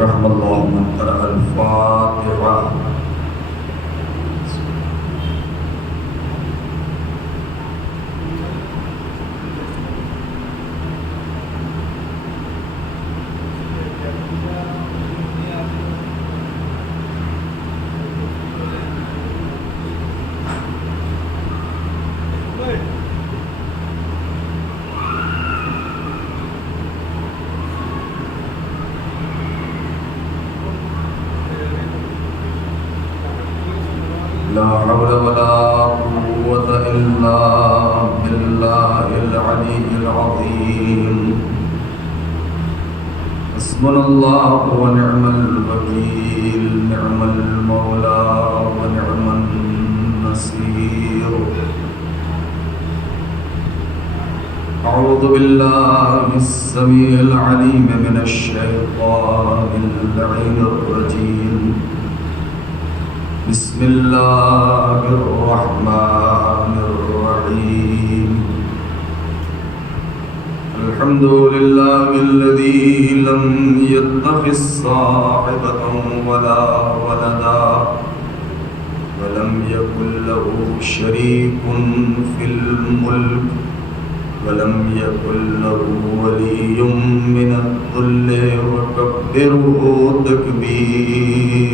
رحم الله من قرأ الفاتحة. لا حول ولا قوة إلا بالله العلي العظيم. حسبنا الله ونعم الوكيل، نعم المولى ونعم النصير. أعوذ بالله السميع العليم من الشيطان اللعين الرجيم. بسم الله الرحمن الرحيم. الحمد لله الذي لم يتخذ صاحبة ولا ولدا ولم يكن له شريك في الملك ولم يكن له ولي من الذل وكبره تكبيرا.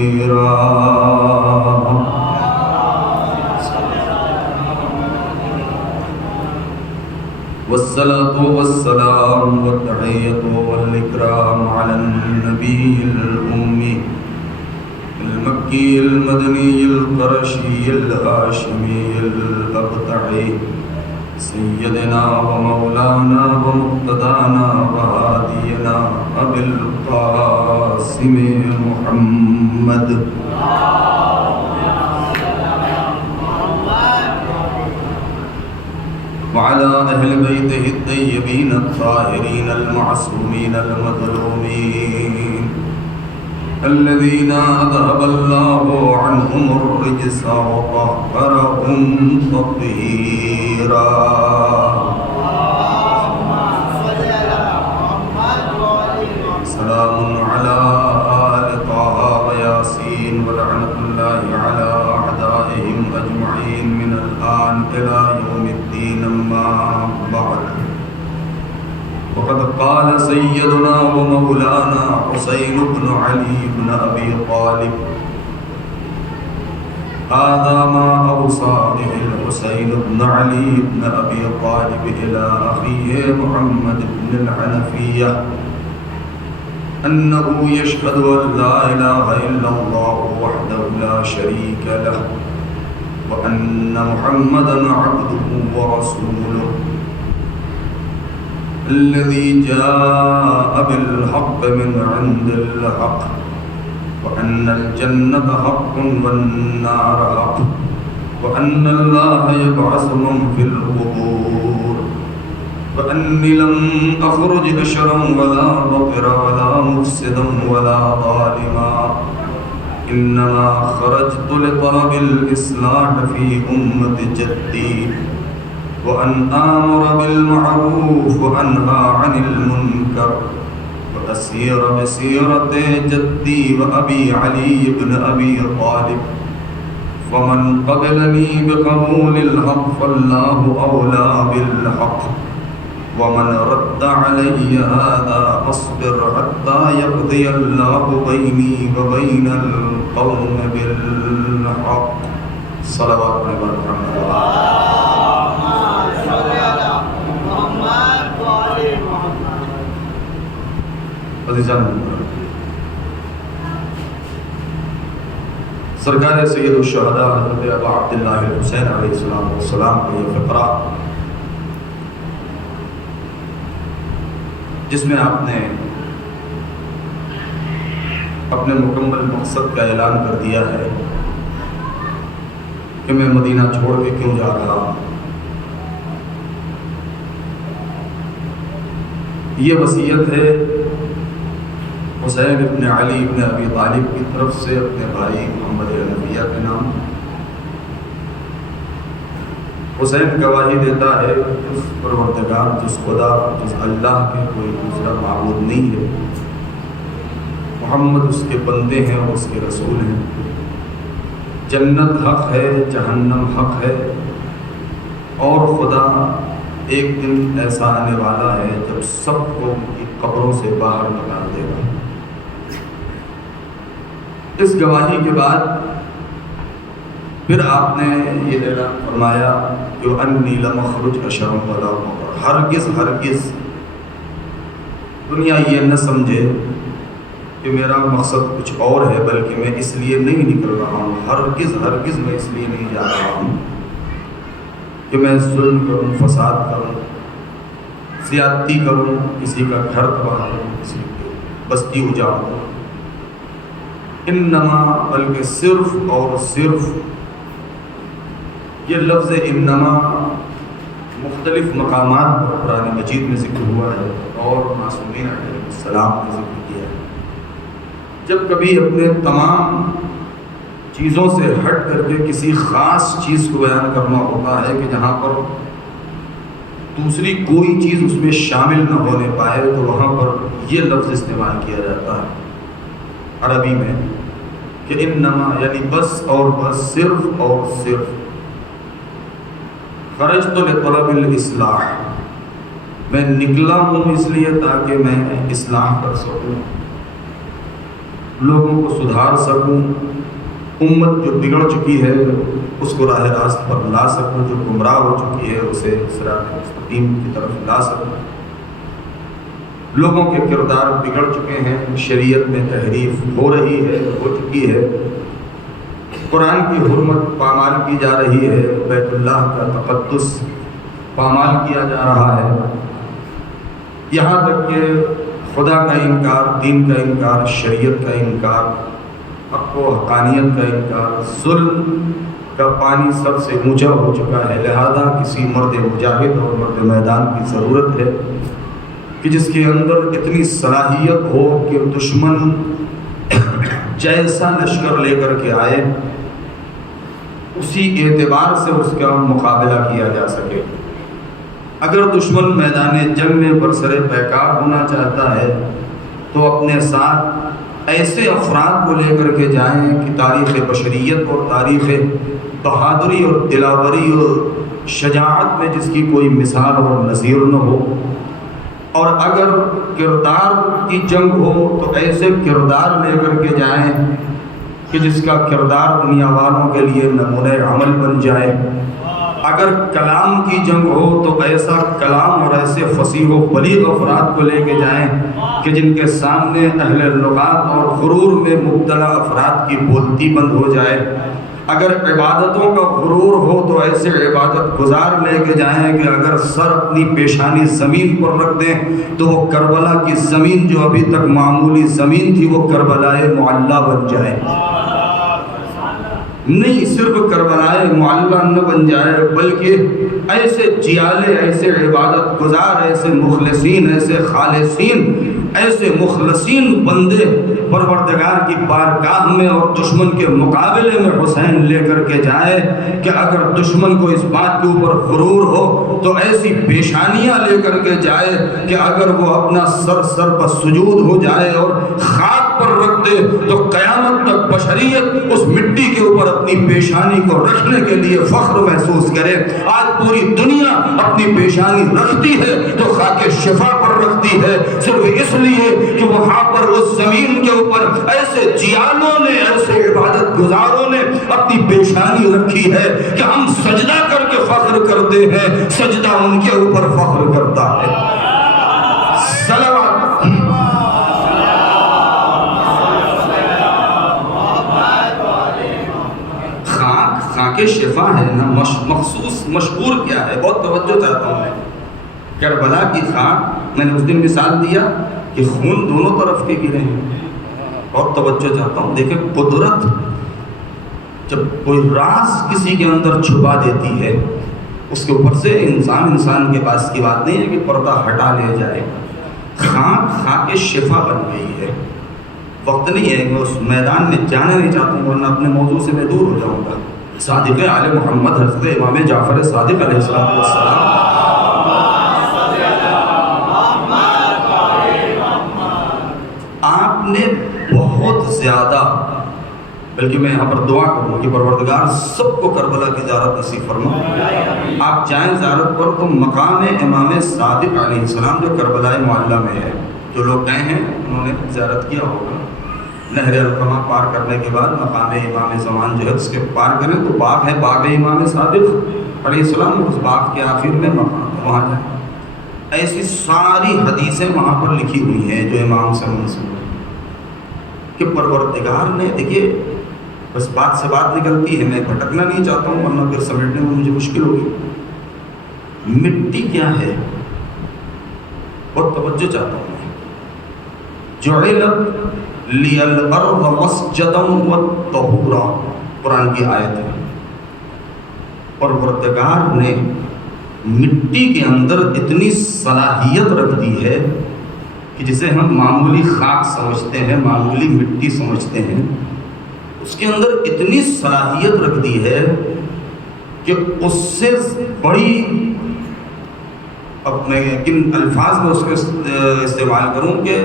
والصلاة والسلام والتحية والإكرام على النبي الأمي المكي المدني القرشي الهاشمي الأبطحي سيدنا ومولانا ومقتدانا وهادينا أبي القاسم محمد وعلى أهل بيته الطيبين الطاهرين المعصومين المظلومين الذين أذهب الله عنهم الرجس وطهرهم تطهيرا. سلام على آل طه وياسين ولعنة الله على أعدائهم أجمعين من الآن إلى يوم الدين. أما بعد، وقد قال سيدنا ومولانا حسين بن علي بن أبي طالب: هذا ما أوصى به الحسين بن علي بن أبي طالب إلى أخيه محمد بن الحنفية أنه يشهد أن لا إله إلا الله وحده لا شريك له وأن محمدا عبده ورسوله الذي جاء بالحق من عند الحق وأن الجنة حق والنار حق وأن الله يبعث من في القبور وأني لم أخرج أشرا ولا بطرا ولا مفسدا ولا ظالما، إنما خرجت لطلب الإصلاح في أمة جدي وأن آمر بالمعروف وأنهى عن المنكر وأسير بسيرة جدي وأبي علي بن أبي طالب، فمن قبلني بقبول الحق فالله أولى بالحق، ومن رد علي هذا أصبر حتى يقضي الله بيني وبين القوم بالحق. صلوات محمد. سرکار سید الشہداء حضرت ابا عبداللہ الحسین علیہ السلام کا یہ فقرہ، جس میں آپ نے اپنے مکمل مقصد کا اعلان کر دیا ہے کہ میں مدینہ چھوڑ کے کیوں جا رہا ہوں. یہ وصیت ہے حسین ابن علی ابن ابی طالب کی طرف سے اپنے بھائی محمد حنفیہ کے نام. حسین گواہی دیتا ہے جس پروردگار، جس خدا، جس اللہ کے کوئی دوسرا معبود نہیں ہے. محمد اس کے بندے ہیں اور اس کے رسول ہیں، جنت حق ہے، جہنم حق ہے، اور خدا ایک دن ایسا آنے والا ہے جب سب کو ان کی قبروں سے باہر نکال دے گا۔ اس گواہی کے بعد پھر آپ نے یہ اعلان فرمایا کہ انی لم اخرج اشرا ولا مغفر، ہرگز دنیا یہ نہ سمجھے کہ میرا مقصد کچھ اور ہے، بلکہ میں اس لیے نہیں نکل رہا ہوں، ہرگز میں اس لیے نہیں جا رہا ہوں کہ میں ظلم کروں، فساد کروں، زیادتی کروں، کسی کا گھر تباہ کروں، کسی کی بستی اجاڑوں، انما بلکہ صرف اور صرف، یہ لفظ انما مختلف مقامات پر قرآن مجید میں ذکر ہوا ہے اور معصومین علیہ السلام نے ذکر کیا ہے۔ جب کبھی اپنے تمام چیزوں سے ہٹ کر کے کسی خاص چیز کو بیان کرنا ہوتا ہے کہ جہاں پر دوسری کوئی چیز اس میں شامل نہ ہونے پائے، تو وہاں پر یہ لفظ استعمال کیا جاتا ہے عربی میں کہ انما، یعنی بس اور بس، صرف اور صرف، خرجت لطلب الاصلاح، میں نکلا ہوں اس لیے تاکہ میں اصلاح کر سکوں، لوگوں کو سدھار سکوں، امت جو بگڑ چکی ہے اس کو راہ راست پر لا سکوں، جو گمراہ ہو چکی ہے اسے صراط مستقیم کی طرف لا سکوں۔ لوگوں کے کردار بگڑ چکے ہیں، شریعت میں تحریف ہو رہی ہے، ہو چکی ہے، قرآن کی حرمت پامال کی جا رہی ہے، بیت اللہ کا تقدس پامال کیا جا رہا ہے، یہاں تک کہ خدا کا انکار، دین کا انکار، شریعت کا انکار، حق و حقانیت کا انکار، ظلم کا پانی سب سے اونچا ہو چکا ہے۔ لہذا کسی مرد مجاہد اور مرد میدان کی ضرورت ہے کہ جس کے اندر اتنی صلاحیت ہو کہ دشمن جیسا لشکر لے کر کے آئے اسی اعتبار سے اس کا مقابلہ کیا جا سکے۔ اگر دشمن میدان جنگ میں برسر پیکار ہونا چاہتا ہے تو اپنے ساتھ ایسے افراد کو لے کر کے جائیں کہ تاریخ بشریت اور تاریخ بہادری اور دلاوری اور شجاعت میں جس کی کوئی مثال اور نظیر نہ ہو، اور اگر کردار کی جنگ ہو تو ایسے کردار لے کر کے جائیں کہ جس کا کردار دنیا والوں کے لیے نمونۂ عمل بن جائے۔ اگر کلام کی جنگ ہو تو ایسا کلام اور ایسے فصیح و بلیغ افراد کو لے کے جائیں کہ جن کے سامنے اہل لغات اور غرور میں مبتلا افراد کی بولتی بند ہو جائے۔ اگر عبادتوں کا غرور ہو تو ایسے عبادت گزار لے کے جائیں کہ اگر سر اپنی پیشانی زمین پر رکھ دیں تو وہ کربلا کی زمین جو ابھی تک معمولی زمین تھی وہ کربلائے معلیٰ بن جائے۔ نہیں صرف کربلائے معلیٰ نہ بن جائے بلکہ ایسے جیالے، ایسے عبادت گزار، ایسے مخلصین، ایسے خالصین، ایسے مخلصین بندے پروردگار کی بارگاہ میں اور دشمن کے مقابلے میں حسین لے کر کے جائے کہ اگر دشمن کو اس بات کے اوپر غرور ہو تو ایسی پیشانیاں لے کر کے جائے کہ اگر وہ اپنا سر پر سجود ہو جائے اور خاک پر رکھ دے تو قیامت تک بشریت اس مٹی کے اوپر اپنی پیشانی کو رکھنے کے لیے فخر محسوس کرے۔ آج پوری دنیا اپنی پیشانی رکھتی ہے تو خاک شفا پر رکھتی ہے، صرف اس لیے کہ وہاں پر اس زمین کے اوپر ایسے جیالوں نے، ایسے عبادت گزاروں نے اپنی پیشانی رکھی ہے کہ ہم سجدہ کر کے فخر کرتے ہیں، سجدہ ان کے اوپر فخر کرتا ہے۔ صلوات خاک شفا ہے نا، مخصوص مشہور کیا ہے، بہت توجہ چاہتا ہوں میں۔ کربلا کی خاک، میں نے اس دن مثال دیا کہ خون دونوں طرف کے گرے ہیں، بہت توجہ چاہتا ہوں۔ دیکھیں قدرت جب کوئی راز کسی کے اندر چھپا دیتی ہے اس کے اوپر سے انسان کے پاس کی بات نہیں ہے کہ پردہ ہٹا لے جائے۔ خاک شفا بن گئی ہے۔ وقت نہیں ہے کہ اس میدان میں جانے نہیں چاہتا ہوں ورنہ اپنے موضوع سے میں دور ہو جاؤں گا۔ صادق آل محمد حضرت امام جعفر صادق علیہ السلام، آپ نے بہت زیادہ، بلکہ میں یہاں پر دعا کروں کہ پروردگار سب کو کربلا کی زیارت نصیب فرما۔ آپ جائیں زیارت پر تو مقام امام صادق علیہ السلام جو کربلا معلیٰ میں ہے، جو لوگ گئے ہیں انہوں نے زیارت کیا ہوگا۔ نہر القمہ پار کرنے کے بعد مقام امام زمان جو ہے اس کے پار کریں تو باغ ہے، باغ امام صادق علیہ السلام، اس باغ کے آخر میں مقام ہے، وہاں جائیں۔ ایسی ساری حدیثیں وہاں پر لکھی ہوئی ہیں جو امام سے منسوب ہیں کہ پروردگار نے، دیکھیے بس بات سے بات نکلتی ہے، میں بھٹکنا نہیں چاہتا ہوں ورنہ پھر سمیٹنے میں مجھے مشکل ہوگی۔ مٹی کیا ہے اور توجہ چاہتا ہوں میں، جعلت لی الارض مسجدا وطہورا، قرآن کی آیت ہے۔ پروردگار نے مٹی کے اندر اتنی صلاحیت رکھ دی ہے کہ جسے ہم معمولی خاک سمجھتے ہیں، معمولی مٹی سمجھتے ہیں، اس کے اندر اتنی صلاحیت رکھ دی ہے کہ اس سے بڑی، اب میں کن الفاظ میں اس کے استعمال کروں کہ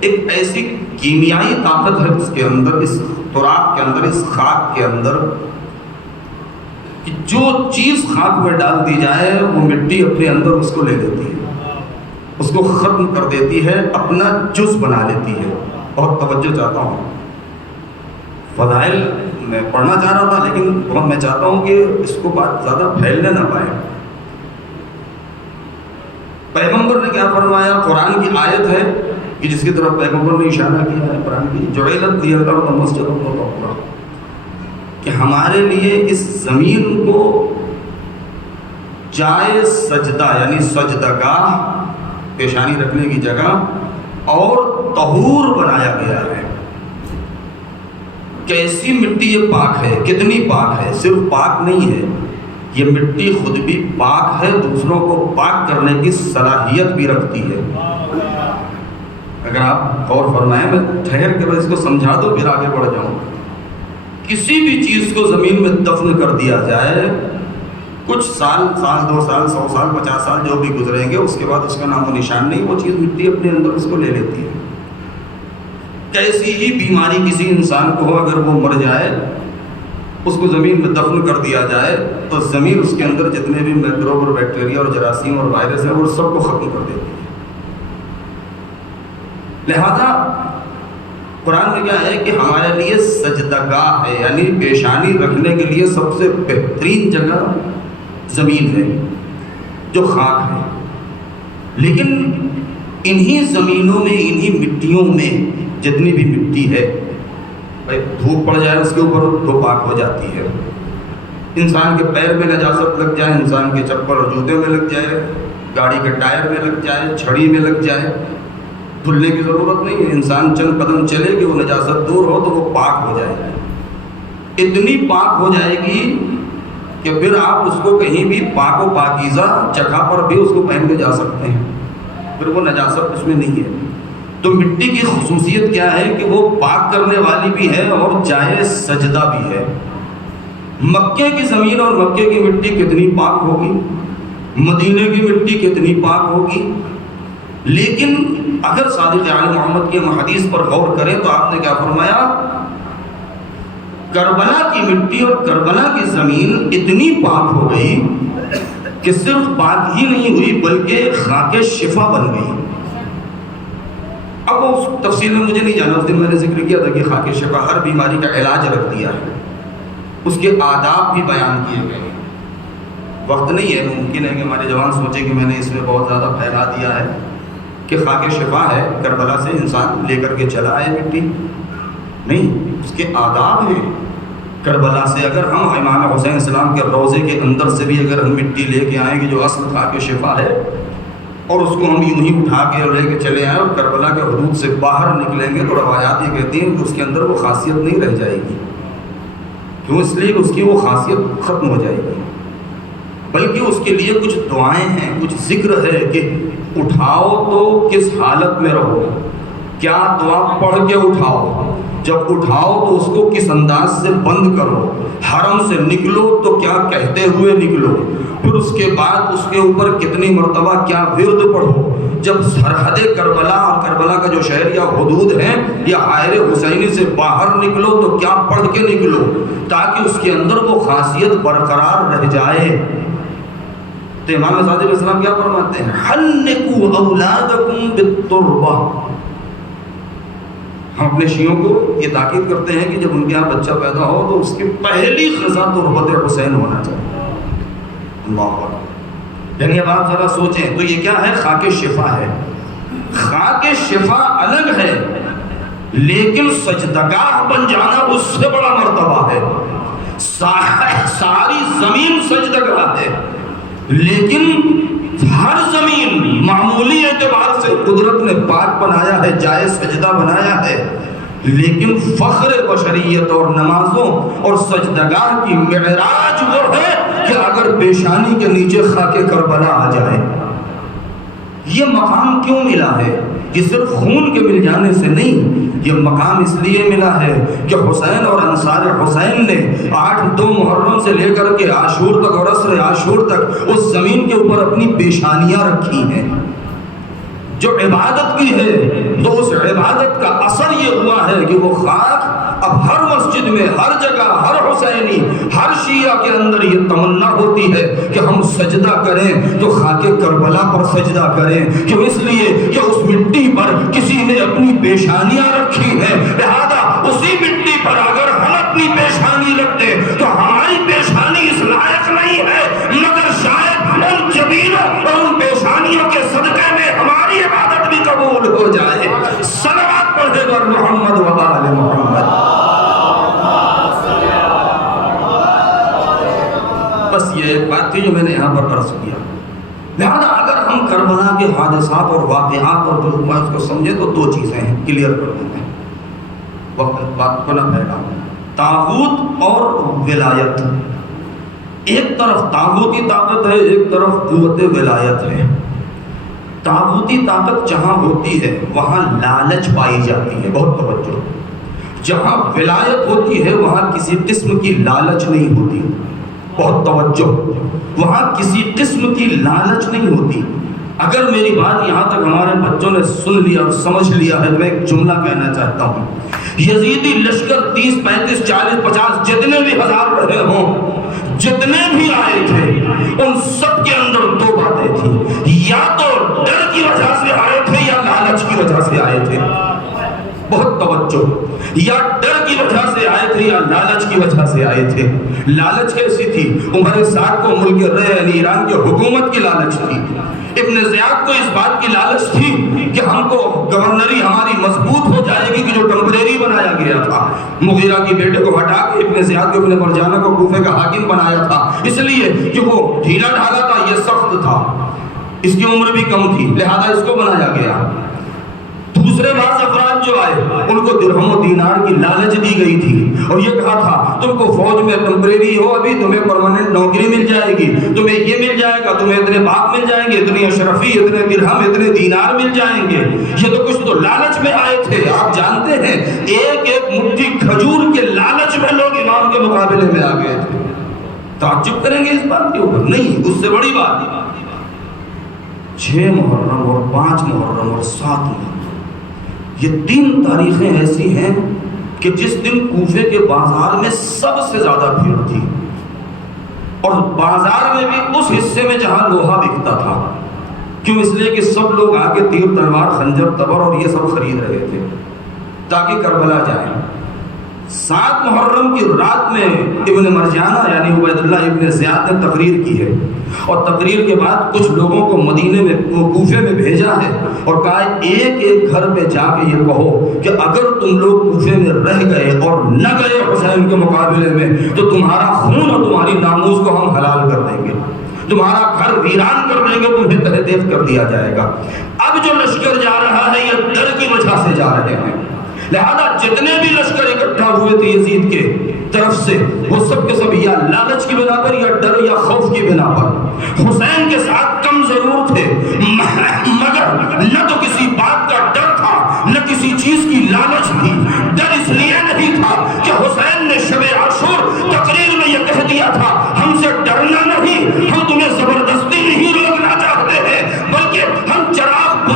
ایک ایسی کیمیائی طاقت ہے اس کے اندر، اس تراب کے اندر، اس خاک کے اندر، کہ جو چیز خاک میں ڈال دی جائے وہ مٹی اپنے اندر اس کو لے لیتی ہے، اس کو ختم کر دیتی ہے، اپنا جز بنا لیتی ہے۔ اور توجہ چاہتا ہوں، فضائل میں پڑھنا چاہ رہا تھا لیکن بہت میں چاہتا ہوں کہ اس کو بات زیادہ پھیلنے نہ پائے۔ پیغمبر نے کیا فرمایا؟ قرآن کی آیت ہے کہ جس کی طرف پیغمبر نے اشارہ کیا ہے، قرآن کی، جعلت لی الارض مسجدا وطہورا، کہ ہمارے لیے اس زمین کو جائے سجدہ یعنی سجدگاہ، پیشانی رکھنے کی جگہ، اور طہور بنایا گیا ہے۔ کیسی مٹی یہ پاک ہے، کتنی پاک ہے، صرف پاک نہیں ہے، یہ مٹی خود بھی پاک ہے، دوسروں کو پاک کرنے کی صلاحیت بھی رکھتی ہے۔ اگر آپ غور فرمائیں، میں ٹھہر کے بس اس کو سمجھا دو پھر آگے بڑھ جاؤں۔ کسی بھی چیز کو زمین میں دفن کر دیا جائے، کچھ سال، 2 سال، 100 سال، 50 سال جو بھی گزریں گے، اس کے بعد اس کا نام و نشان نہیں، وہ چیز مٹی اپنے اندر اس کو لے لیتی ہے۔ کیسی ہی بیماری کسی انسان کو ہو، اگر وہ مر جائے، اس کو زمین میں دفن کر دیا جائے تو زمین اس کے اندر جتنے بھی میکروب اور بیکٹیریا اور جراثیم اور وائرس ہیں وہ سب کو ختم کر دیتی ہے۔ لہذا قرآن میں کیا ہے کہ ہمارے لیے سجدگاہ ہے، یعنی پیشانی رکھنے کے لیے سب سے بہترین جگہ زمین ہے جو خاک ہے۔ لیکن انہی زمینوں میں، انہی مٹیوں میں جتنی بھی مٹی ہے، بھائی دھوپ پڑ جائے اس کے اوپر تو پاک ہو جاتی ہے، انسان کے پیر میں نجاست لگ جائے، انسان کے چپل اور جوتے میں لگ جائے، گاڑی کے ٹائر میں لگ جائے، چھڑی میں لگ جائے، دھلنے کی ضرورت نہیں ہے، انسان چند قدم چلے کہ وہ نجاست دور ہو تو وہ پاک ہو جائے گی، اتنی پاک ہو جائے گی کہ پھر آپ اس کو کہیں بھی پاک و پاکیزہ جگہ پر بھی اس کو پہن کے جا سکتے ہیں، پھر وہ نجاست اس میں نہیں ہے۔ تو مٹی کی خصوصیت کیا ہے کہ وہ پاک کرنے والی بھی ہے اور جائے سجدہ بھی ہے۔ مکے کی زمین اور مکے کی مٹی کتنی پاک ہوگی، مدینے کی مٹی کتنی پاک ہوگی، لیکن اگر صادق آل محمد کی حدیث پر غور کریں تو آپ نے کیا فرمایا؟ کربلا کی مٹی اور کربلا کی زمین اتنی پاک ہو گئی کہ صرف پاک ہی نہیں ہوئی بلکہ خاک شفا بن گئی۔ اب اس تفصیل میں مجھے نہیں جانا، اس دن میں نے ذکر کیا تھا کہ خاک شفا ہر بیماری کا علاج رکھ دیا ہے، اس کے آداب بھی بیان کیے گئے ہیں۔ وقت نہیں ہے، ممکن ہے کہ ہمارے جوان سوچے کہ میں نے اس میں بہت زیادہ پھیلا دیا ہے کہ خاک شفا ہے، کربلا سے انسان لے کر کے چلا آئے مٹی، نہیں، اس کے آداب ہیں۔ کربلا سے اگر ہم امام حسین السلام کے روضے کے اندر سے بھی اگر ہم مٹی لے کے آئیں گے جو اصل خاک شفا ہے، اور اس کو ہم یوں ہی اٹھا کے اور لے کے چلے آئیں اور کربلا کے حدود سے باہر نکلیں گے تو روایات یہ کہتی ہیں کہ اس کے اندر وہ خاصیت نہیں رہ جائے گی۔ کیوں؟ اس لیے اس کی وہ خاصیت ختم ہو جائے گی، بلکہ اس کے لیے کچھ دعائیں ہیں، کچھ ذکر ہے کہ اٹھاؤ تو کس حالت میں رہو، کیا دعا پڑھ کے اٹھاؤ، جب اٹھاؤ تو اس کو کس انداز سے بند کرو، حرم سے نکلو تو کیا کہتے ہوئے نکلو، پھر اس کے بعد اس کے اوپر کتنی مرتبہ کیا ورد پڑھو، جب سرحد کربلا اور کربلا کا جو شہر یا حدود ہیں یا حائر حسینی سے باہر نکلو تو کیا پڑھ کے نکلو تاکہ اس کے اندر وہ خاصیت برقرار رہ جائے. تو امام صادق علیہ السلام کیا فرماتے ہیں؟ حنکوا اولادکم بالتربہ. ہم اپنے شیعوں کو یہ تاکید کرتے ہیں کہ جب ان کے یہاں بچہ پیدا ہو تو اس کی پہلی غذا تربت حسین ہونا چاہیے. اللہ اکبر. یعنی اب آپ ذرا سوچیں تو یہ کیا ہے؟ خاک شفا ہے. خاک شفا الگ ہے لیکن سجدگاہ بن جانا اس سے بڑا مرتبہ ہے. ساری زمین سجدگاہ ہے لیکن ہر زمین معمولی اعتبار سے قدرت نے پاک بنایا ہے، جائے سجدہ بنایا ہے، لیکن فخر بشریت اور نمازوں اور سجدگاہ کی معراج وہ ہے کہ اگر پیشانی کے نیچے خاک کربلا آ جائے. یہ مقام کیوں ملا ہے؟ یہ صرف خون کے مل جانے سے نہیں، یہ مقام اس لیے ملا ہے کہ حسین اور انصار حسین نے 8 محرم سے لے کر کے عاشور تک اور عصر عاشور تک اس زمین کے اوپر اپنی پیشانیاں رکھی ہیں جو عبادت کی ہے. تو اس عبادت کا اثر یہ ہوا ہے کہ وہ خاک اب ہر مسجد میں، ہر جگہ، ہر حسینی، ہر شیعہ کے اندر یہ تمنا ہوتی ہے کہ ہم سجدہ کریں تو خاک کربلا پر سجدہ کریں. کیوں؟ اس لیے کہ اس مٹی پر کسی نے اپنی پیشانیاں رکھی ہیں، لہذا اسی مٹی پر اگر ہم اپنی پیشانی رکھتے تو ہماری پیشانی اس لائق نہیں ہے مگر شاید ان جبینوں اور ان پیشانیوں کے صدقے میں ہماری عبادت بھی قبول ہو جائے. صلوات پڑھے گر محمد و آل محمد. بس یہ ایک بات تھی جو میں نے یہاں پر عرض کیا. لہذا اگر ہم کربلا کے حادثات اور واقعات اور اس کو سمجھے تو 2 چیزیں ہیں، کلیئر کر دیتے ہیں وقت بات کو نہ پھیلاؤں. طاغوت اور ولایت. ایک طرف طاغوتی طاقت ہے، ایک طرف قوت ولایت ہے. طاغوتی طاقت جہاں ہوتی ہے وہاں لالچ پائی جاتی ہے، بہت توجہ. جہاں ولایت ہوتی ہے وہاں کسی قسم کی لالچ نہیں ہوتی، بہت توجہ. وہاں کسی قسم کی لالچ نہیں ہوتی. اگر میری بات یہاں تک ہمارے بچوں نے سن لیا اور سمجھ لیا ہے تو میں ایک جملہ کہنا چاہتا ہوں. یزیدی لشکر 30 35 40 50 جتنے بھی ہزار رہے ہوں، جتنے بھی آئے تھے، ان سب کے اندر 2 باتیں تھیں. یا تو ڈر کی وجہ سے آئے تھے یا لالچ کی وجہ سے آئے تھے. بہت توجہ. یا ڈر کی وجہ سے آئے تھے یا لالچ کی وجہ سے آئے تھے. لالچ کیسی تھی؟ عمر سعد کو ملک یعنی ایران کی حکومت کی لالچ تھی. ابن زیاد کو اس بات کی لالچ تھی کہ ہم کو گورنری ہماری مضبوط ہو جائے گی کہ جو ٹمپریری بنایا گیا تھا. مغیرہ کی بیٹے کو ہٹا کے ابن زیاد کو ابن مرجانہ کو کوفے کا حاکم بنایا تھا، اس لیے کہ وہ ڈھیلا ڈھالا تھا، یہ سخت تھا، اس کی عمر بھی کم تھی، لہذا اس کو بنایا گیا. دوسرے بعض افراد جو آئے ان کو درہم و دینار کی لالچ دی گئی تھی اور یہ کہا تھا تم کو فوج میں ٹمپریری ہو، ابھی تمہیں پرماننٹ نوکری مل جائے گی، تمہیں یہ مل جائے گا، تمہیں اتنے باپ مل جائیں گے، اتنی اشرفی، اتنے درہم، اتنے دینار مل جائیں گے. یہ تو کچھ تو لالچ میں آئے تھے. آپ جانتے ہیں ایک ایک مٹھی کھجور کے لالچ میں لوگ امام کے مقابلے میں آ گئے تھے. تعجب کریں گے اس بات کے اوپر؟ نہیں، اس سے بڑی بات 6 محرم اور 5 محرم اور 7 محرم، یہ 3 تاریخیں ایسی ہیں کہ جس دن کوفے کے بازار میں سب سے زیادہ بھیڑ تھی اور بازار میں بھی اس حصے میں جہاں لوہا بکتا تھا. کیوں؟ اس لیے کہ سب لوگ آگے تیر تلوار خنجر تبر اور یہ سب خرید رہے تھے تاکہ کربلا جائیں. 7 محرم کی رات میں ابن مرجانہ یعنی عبید اللہ ابن زیاد نے تقریر کی ہے اور تقریر کے بعد کچھ لوگوں کو مدینے میں کوفے میں بھیجا ہے اور کہا ایک ایک گھر پہ جا کے یہ کہو کہ اگر تم لوگ کوفے میں رہ گئے اور نہ گئے حسین کے مقابلے میں تو تمہارا خون اور تمہاری ناموس کو ہم حلال کر دیں گے، تمہارا گھر ویران کر دیں گے، تمہیں تہہ دیکھ کر دیا جائے گا. اب جو لشکر جا رہا ہے یہ ڈر کی وجہ سے جا رہے ہیں. لہذا جتنے بھی لشکر اکٹھا ہوئے تھے یزید کے طرف سے وہ سب کے سب یا لالچ کی بنا پر یا ڈر یا خوف کی بنا پر حسین کے ساتھ کم ضرور تھے مگر نہ تو کسی بات کا ڈر تھا نہ کسی چیز کی لالچ تھی. ڈر اس لیے نہیں تھا کہ حسین نے شب عاشور تقریر میں یہ کہہ دیا تھا ہم سے ڈرنا نہیں، ہم تمہیں زبردستی نہیں روکنا چاہتے ہیں بلکہ ہم چراغ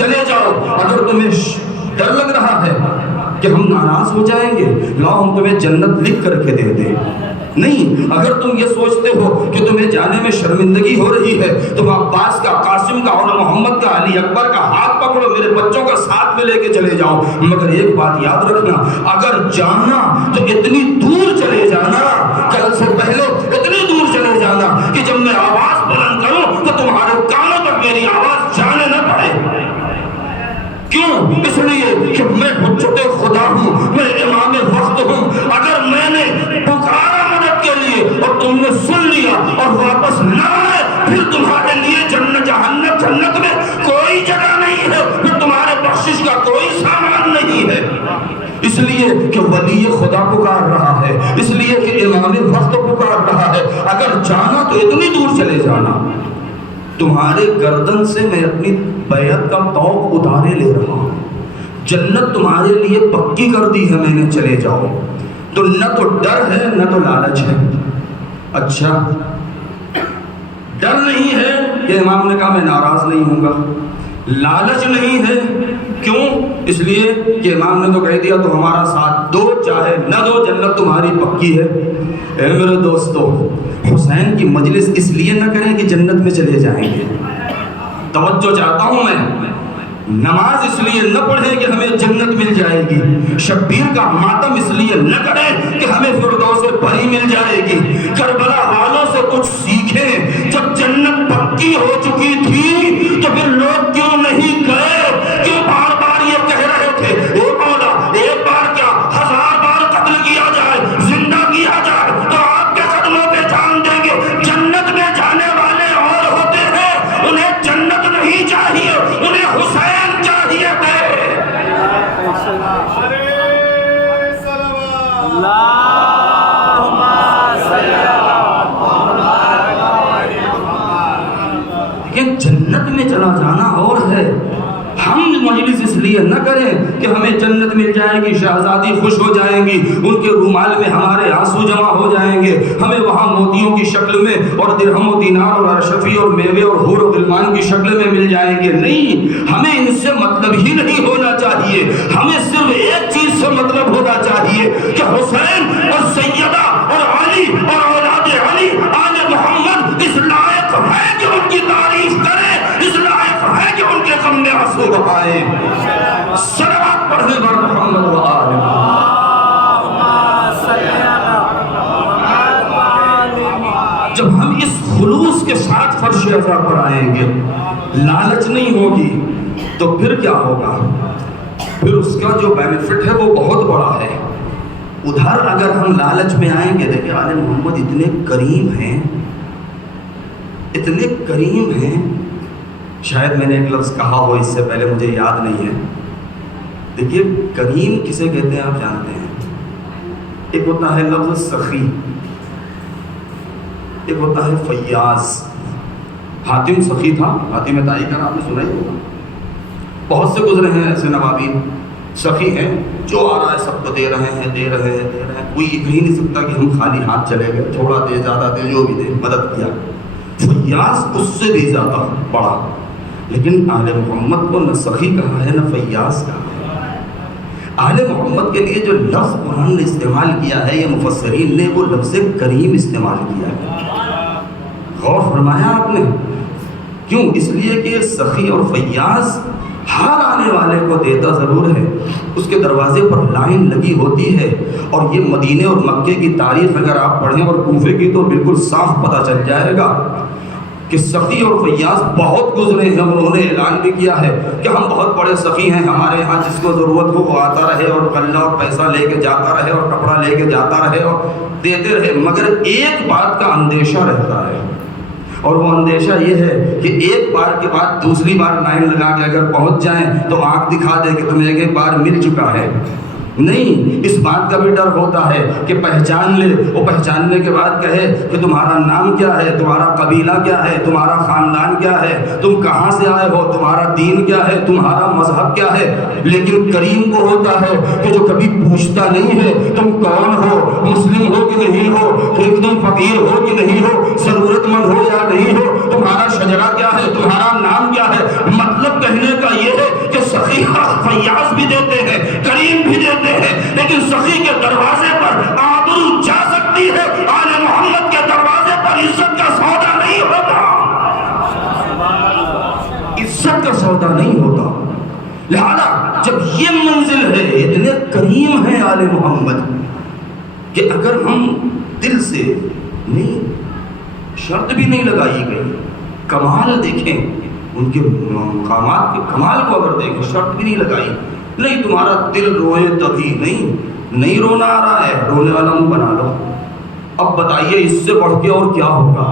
چلے جاؤ. اگر تمہیں ڈر لگ رہا ہے کہ ہم ناراض ہو جائیں گے، لاؤ ہم تمہیں جنت لکھ کر کے دے دیں. نہیں، اگر تم یہ سوچتے ہو کہ تمہیں جانے میں شرمندگی ہو رہی ہے، تم عباس کا، قاسم کا اور محمد کا، علی اکبر کا ہاتھ پکڑو، میرے بچوں کا ساتھ میں لے کے چلے جاؤ. مگر ایک بات یاد رکھنا، اگر جانا تو اتنی دور چلے جانا، کل سے پہلے اتنی دور چلے جانا کہ جب میں آواز بلند کروں تو تمہارے کانوں تک میری آواز جانے نہ پڑے. کیوں؟ اس لیے کہ میں حجت خدا ہوں، میں امام وقت ہوں. اگر میں نے پکارا مدد کے لیے اور تم نے سن لیا اور واپس نہ آئے، پھر تمہارے لیے جنت میں کوئی جگہ نہیں ہے، پھر تمہارے بخشش کا کوئی سامان نہیں ہے. اس لیے کہ ولی خدا پکار رہا ہے، اس لیے کہ امام وقت پکار رہا ہے. اگر جانا تو اتنی دور چلے جانا. تمہارے گردن سے میں اپنی بیعت کا طوق اتارے لے رہا ہوں. جنت تمہارے لیے پکی کر دی ہے میں نے، چلے جاؤ. تو نہ تو ڈر ہے نہ تو لالچ ہے. اچھا، ڈر نہیں ہے کہ امام نے کہا میں ناراض نہیں ہوں گا. لالچ نہیں ہے، کیوں؟ اس لیے کہ امام نے تو کہہ دیا تو ہمارا ساتھ دو، چاہے نہ دو، جنت تمہاری پکی ہے. اے میرے دوستو، حسین کی مجلس اس لیے نہ کریں کہ جنت میں چلے جائیں گے. توجہ چاہتا ہوں میں. نماز اس لیے نہ پڑھیں کہ ہمیں جنت مل جائے گی. شبیر کا ماتم اس لیے نہ کریں کہ ہمیں فردوس بری مل جائے گی. کربلا والوں سے کچھ سیکھیں. جب جنت پکی ہو چکی تھی تو پھر لوگ کیوں نہیں گئے؟ کیوں بار بار یہ کہہ رہے تھے اے مولا، ایک بار کیا 1000 بار قتل کیا جائے، زندہ کیا جائے تو آپ کے قدموں پہ جان دیں گے. جنت میں جانے والے اور ہوتے ہیں، انہیں جنت نہیں چاہیے، انہیں حسین چاہیے تھے. لیکن جنت میں چلا جانا اور ہے. ہم مجلس اس لیے نہ کریں کہ ہمیں جنت مل جائے گی، شہزادی خوش ہو جائیں گی، ان کے رومال میں ہمارے آنسو جمع ہو جائیں گے، ہمیں وہاں موتیوں کی شکل میں اور درہم و دینار اور ارشفی اور میوے اور حور و غلمان کی شکل میں مل جائیں گے. نہیں، ہمیں ان سے مطلب ہی نہیں ہونا چاہیے. ہمیں صرف ایک چیز سے مطلب ہونا چاہیے کہ حسین اور سیدہ اور علی اور اولاد علی آل محمد اس لائق ہے کہ ان کی تعریف کریں، اس لائق ہے کہ ان کے غم میں آنسو بہائیں. صلوات پڑھنے پر محمد و آل جب ہم اس خلوص کے ساتھ فرش عزا پر آئیں گے، لالچ نہیں ہوگی، تو پھر کیا ہوگا؟ پھر اس کا جو بینیفٹ ہے وہ بہت بڑا ہے. ادھر اگر ہم لالچ میں آئیں گے، دیکھیں آل محمد اتنے کریم ہیں، اتنے کریم ہیں. شاید میں نے ایک لفظ کہا ہو اس سے پہلے، مجھے یاد نہیں ہے. دیکھیے کریم کسے کہتے ہیں آپ جانتے ہیں؟ ایک ہوتا ہے لفظ سخی، ایک ہوتا ہے فیاض. حاتم سخی تھا، حاتم طائی کا نام سنا ہی ہوگا. بہت سے گزرے ہیں ایسے نوابین. سخی ہیں، جو آ رہا ہے سب کو دے رہے ہیں، دے رہے ہیں، دے رہے ہیں. کوئی یہ کہہ نہیں سکتا کہ ہم خالی ہاتھ چلے گئے، تھوڑا دے، زیادہ دے، جو بھی دے، مدد کیا. فیاض اس سے بھی زیادہ بڑا. لیکن آل محمد کو نہ سخی کہا ہے نہ فیاض کہا ہے. آل محمد کے لیے جو لفظ قرآن نے استعمال کیا ہے، یہ مفسرین نے وہ لفظ کریم استعمال کیا ہے. غور فرمایا آپ نے؟ کیوں؟ اس لیے کہ سخی اور فیاض ہر آنے والے کو دیتا ضرور ہے، اس کے دروازے پر لائن لگی ہوتی ہے. اور یہ مدینے اور مکے کی تاریخ اگر آپ پڑھیں اور کوفے کی تو بالکل صاف پتہ چل جائے گا کہ سخی اور فیاض بہت گزرے ہیں. انہوں نے اعلان بھی کیا ہے کہ ہم بہت بڑے سخی ہیں، ہمارے ہاں جس کو ضرورت ہو وہ آتا رہے اور غلہ اور پیسہ لے کے جاتا رہے اور کپڑا لے کے جاتا رہے اور دیتے رہے. مگر ایک بات کا اندیشہ رہتا ہے، اور وہ اندیشہ یہ ہے کہ ایک بار کے بعد دوسری بار لائن لگا کے اگر پہنچ جائیں تو آنکھ دکھا دے کہ تمہیں ایک بار مل چکا ہے. نہیں، اس بات کا بھی ڈر ہوتا ہے کہ پہچان لے، وہ پہچاننے کے بعد کہے کہ تمہارا نام کیا ہے، تمہارا قبیلہ کیا ہے، تمہارا خاندان کیا ہے، تم کہاں سے آئے ہو، تمہارا دین کیا ہے، تمہارا مذہب کیا ہے. لیکن کریم کو ہوتا ہے کہ جو کبھی پوچھتا نہیں ہے تم کون ہو، مسلم ہو کہ نہیں ہو، ایک دم فقیر ہو کہ نہیں ہو، ضرورت مند ہو یا نہیں ہو، تمہارا شجرہ کیا ہے، تمہارا نام کیا ہے. مطلب کہنے کا یہ ہے فیاض بھی دیتے ہیں، کریم بھی دیتے ہیں، لیکن سخی کے دروازے پر آبرو جا سکتی ہے، آل محمد کے دروازے پر عزت کا سودا نہیں ہوتا، عزت کا سودا نہیں ہوتا۔ لہذا جب یہ منزل ہے، اتنے کریم ہیں آل محمد کہ اگر ہم دل سے نہیں، شرط بھی نہیں لگائی گئی، کمال دیکھیں ان کے مقامات کے کمال کو اگر دیکھیں، شرط بھی نہیں لگائی، نہیں تمہارا دل روئے تبھی نہیں رونا آ رہا ہے، رونے والا منہ بنا لو، اب بتائیے اس سے بڑھ کے اور کیا ہوگا؟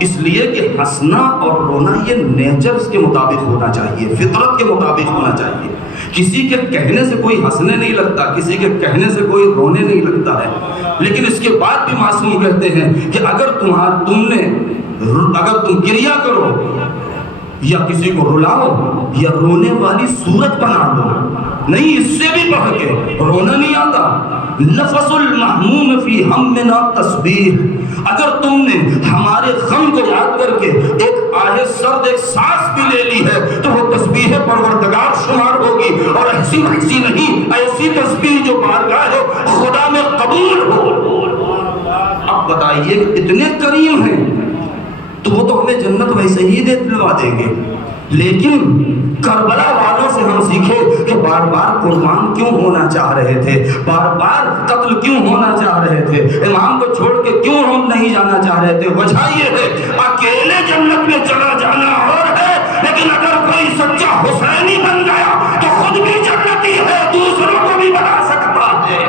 اس لیے کہ ہنسنا اور رونا یہ نیچرز کے مطابق ہونا چاہیے، فطرت کے مطابق ہونا چاہیے۔ کسی کے کہنے سے کوئی ہنسنے نہیں لگتا، کسی کے کہنے سے کوئی رونے نہیں لگتا ہے، لیکن اس کے بعد بھی معصوم کہتے ہیں کہ اگر تم گریہ کرو یا کسی کو رلاؤ یا رونے والی صورت بنا لو، نہیں اس سے بھی بڑھ کے رونا نہیں آتا۔ نفس المحموم فی ہمنا تسبیح، اگر تم نے ہمارے غم کو یاد کر کے ایک آہ سرد ایک سانس بھی لے لی ہے تو وہ تسبیح پروردگار شمار ہوگی، اور ایسی نہیں، ایسی تسبیح جو بارگاہ خدا میں قبول ہو۔ اب بتائیے کہ اتنے کریم ہیں تو وہ تو ہمیں جنت ویسے ہی دلوا دیں گے، لیکن کربلا والوں سے ہم سیکھے کہ بار بار قربان کیوں ہونا چاہ رہے تھے، بار بار قتل کیوں ہونا چاہ رہے تھے، امام کو چھوڑ کے کیوں ہم نہیں جانا چاہ رہے تھے۔ وجہ یہ ہے اکیلے جنت میں چلا جانا اور ہے، لیکن اگر کوئی سچا حسینی بن گیا تو خود بھی جنتی ہے، دوسروں کو بھی بنا سکتا ہے۔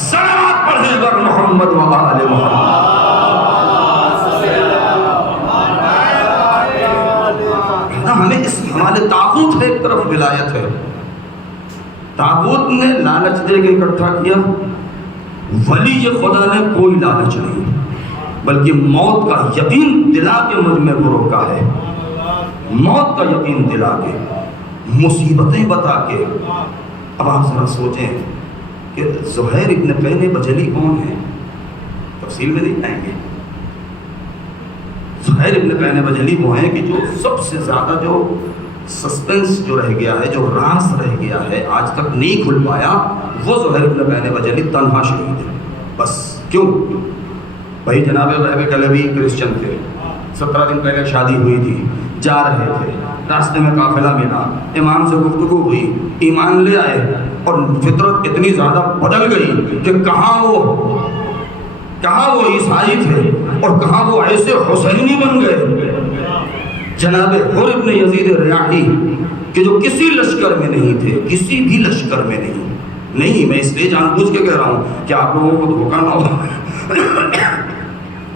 صلوات پڑھے بر محمد و آل محمد۔ ہمیں اس ہمارے طاغوت ہے، ایک طرف ولایت ہے، طاغوت نے لالچ دے کے اکٹھا کیا، ولی خدا نے کوئی لالچ نہیں، بلکہ موت کا یقین دلا کے مجھ میں کو روکا ہے، موت کا یقین دلا کے، مصیبتیں بتا کے۔ اب آپ ذرا سوچیں کہ زہیر ابن قین بجلی کون ہے، تفصیل میں نہیں آئیں گے۔ زہیر ابن قین بجلی وہ ہیں کہ جو سب سے زیادہ جو سسپنس جو رہ گیا ہے، جو راز رہ گیا ہے، آج تک نہیں کھل پایا، وہ زہیر ابن قین بجلی تنہا شہید ہے۔ بس کیوں؟ بھائی جناب غیب کلبی کرسچن تھے، 17 دن پہلے شادی ہوئی تھی، جا رہے تھے، راستے میں قافلہ ملا، امام سے گفتگو ہوئی، ایمان لے آئے، اور فطرت اتنی زیادہ بدل گئی کہ کہاں وہ عیسائی تھے اور کہاں وہ ایسے حسینی بن گئے۔ جناب حر ابن یزید ریاحی کہ جو کسی لشکر میں نہیں تھے، کسی بھی لشکر میں نہیں، میں اس لیے جان بوجھ کے کہہ رہا ہوں کہ آپ لوگوں کو دھوکہ نہ ہو،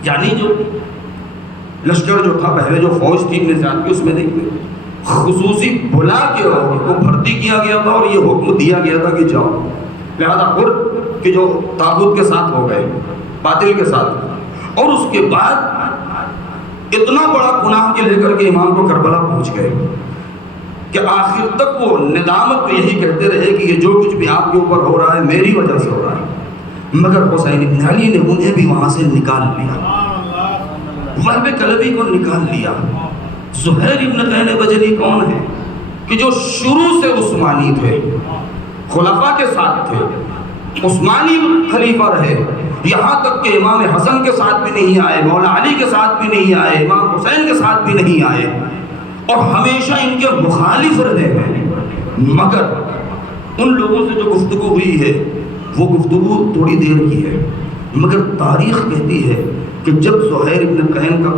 یعنی جو لشکر جو تھا پہلے، جو فوج تھی ابن زیاد کی، اس میں نہیں تھے، خصوصی بلا کے ان کو بھرتی کیا گیا تھا اور یہ حکم دیا گیا تھا کہ جاؤ۔ لہذا حر کہ جو طاغوت کے ساتھ ہو گئے، باطل کے ساتھ، اور اس کے بعد اتنا بڑا گناہ کے لے کر کے امام کو کربلا پہنچ گئے کہ آخر تک وہ ندامت میں یہی کہتے رہے کہ یہ جو کچھ بھی آپ کے اوپر ہو رہا ہے میری وجہ سے ہو رہا ہے۔ مگر حسین ابن علی نے انہیں بھی وہاں سے نکال لیا، غیب کلبی کو نکال لیا۔ زہیر ابن قین بجلی کون ہے کہ جو شروع سے عثمانی تھے، خلفاء کے ساتھ تھے، عثمانی خلیفہ رہے، یہاں تک کہ امام حسن کے ساتھ بھی نہیں آئے، مولا علی کے ساتھ بھی نہیں آئے، امام حسین کے ساتھ بھی نہیں آئے، اور ہمیشہ ان کے مخالف رہے ہیں۔ مگر ان لوگوں سے جو گفتگو ہوئی ہے وہ گفتگو تھوڑی دیر کی ہے، مگر تاریخ کہتی ہے کہ جب زہیر ابن قین کا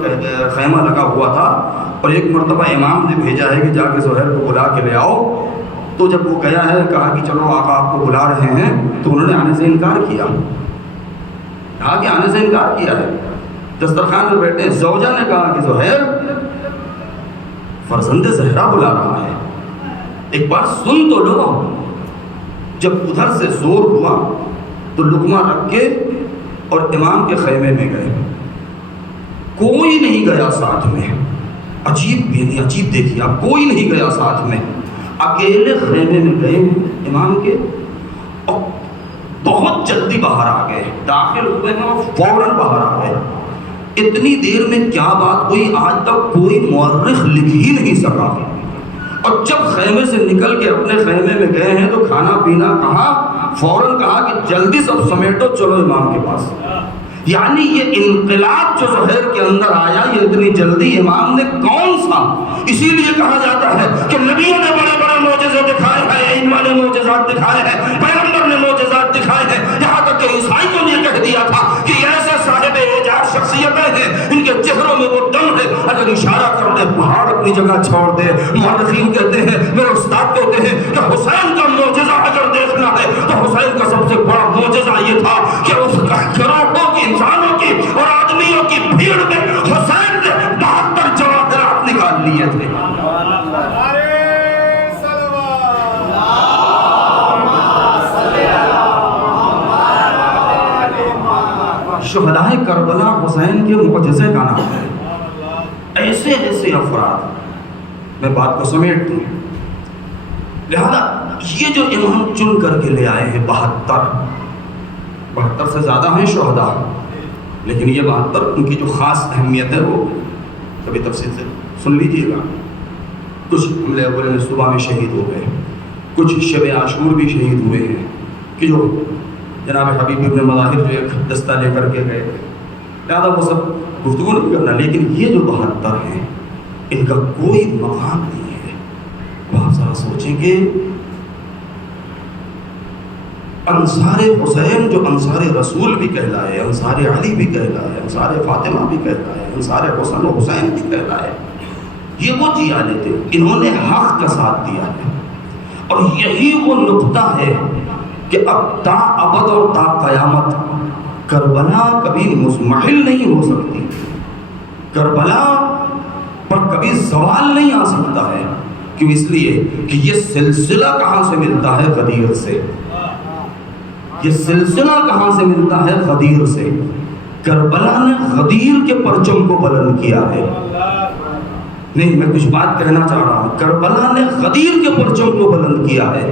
خیمہ لگا ہوا تھا اور ایک مرتبہ امام نے بھیجا ہے کہ جا کے زہیر کو بلا کے لے آؤ، تو جب وہ گیا ہے، کہا کہ چلو آقا آپ کو بلا رہے ہیں، تو انہوں نے آنے سے انکار کیا، کہا کہ آنے سے انکار کیا ہے۔ دسترخوان میں بیٹھے زوجہ نے کہا کہ زہیر فرزند زہرا بلا رہا ہے، ایک بار سن تو لو۔ جب ادھر سے زور ہوا تو لقمہ رکھ کے اور امام کے خیمے میں گئے، کوئی نہیں گیا ساتھ میں، عجیب دیکھیے آپ، کوئی نہیں گیا ساتھ میں، اکیلے خیمے میں گئے امام کے، اور بہت جلدی باہر آ گئے، داخل ہوئے ہیں اور فوراً باہر آ گئے۔ اتنی دیر میں کیا بات ہوئی آج تک کوئی مورخ لکھ ہی نہیں سکا۔ اور جب خیمے سے نکل کے اپنے خیمے میں گئے ہیں تو کھانا پینا کہا، فوراً کہا کہ جلدی سب سمیٹو چلو امام کے پاس۔ یعنی یہ انقلاب جو زہیر کے اندر آیا یہ اتنی جلدی امام نے کون سا؟ اسی لیے کہا جاتا ہے کہ نبیوں نے بڑے بڑے معجزے دکھائے ہیں، ائمہ نے معجزات دکھائے ہیں، پیغمبر نے معجزات دکھائے ہیں، یہاں تک کہ عیسائیوں نے کہہ دیا تھا کہ یہ ایسے صاحب اعجاز شخصیتیں ہیں، ان کے چہروں میں وہ دم ہے، اگر اشارہ کر دے پہاڑ اپنی جگہ چھوڑ دے۔ مورخین کہتے ہیں، میرے استاد کہتے ہیں کہ حسین کا معجزہ اگر دیکھنا ہے تو حسین کا سب سے بڑا معجزہ یہ تھا کہ اس کروڑوں کی انسانوں کی اور آدمیوں کی بھیڑ میں حسین نے 72 جواہرات نکال لیے تھے۔ شہدائے کربلا حسین کے معجزے کا نام ہے۔ ایسے ایسے افراد، میں بات کو سمیٹ دوں، لہذا یہ جو امام چن کر کے لے آئے ہیں 72 سے زیادہ ہیں شہداء، لیکن یہ 72 ان کی جو خاص اہمیت ہے وہ کبھی تفصیل سے سن لیجئے گا۔ کچھ حملے اول صبح میں شہید ہو گئے، کچھ شب عاشور بھی شہید ہوئے ہیں کہ جو جناب حبیب ابن مظاہر جو ایک دستہ لے کر کے گئے، لہٰذا وہ سب گفتگو نہیں کرنا، لیکن یہ جو 72 ہیں ان کا کوئی مقام نہیں ہے۔ وہ آپ ذرا سوچیں کہ انصار حسین جو انصار رسول بھی کہلائے، انصار علی بھی کہلائے، انصار فاطمہ بھی کہلائے، انصار حسن و حسین بھی کہلائے، یہ وہ جیالے تھے، انہوں نے حق کا ساتھ دیا ہے۔ اور یہی وہ نقطہ ہے کہ اب تا ابد اور تا قیامت کربلا کبھی مزمحل نہیں ہو سکتی، کربلا پر کبھی زوال نہیں آ سکتا ہے۔ کیوں؟ اس لیے کہ یہ سلسلہ کہاں سے ملتا ہے؟ غدیر سے۔ یہ سلسلہ کہاں سے ملتا ہے؟ غدیر سے۔ کربلا نے غدیر کے پرچم کو بلند کیا ہے۔ نہیں، میں کچھ بات کہنا چاہ رہا ہوں، کربلا نے غدیر کے پرچم کو بلند کیا ہے۔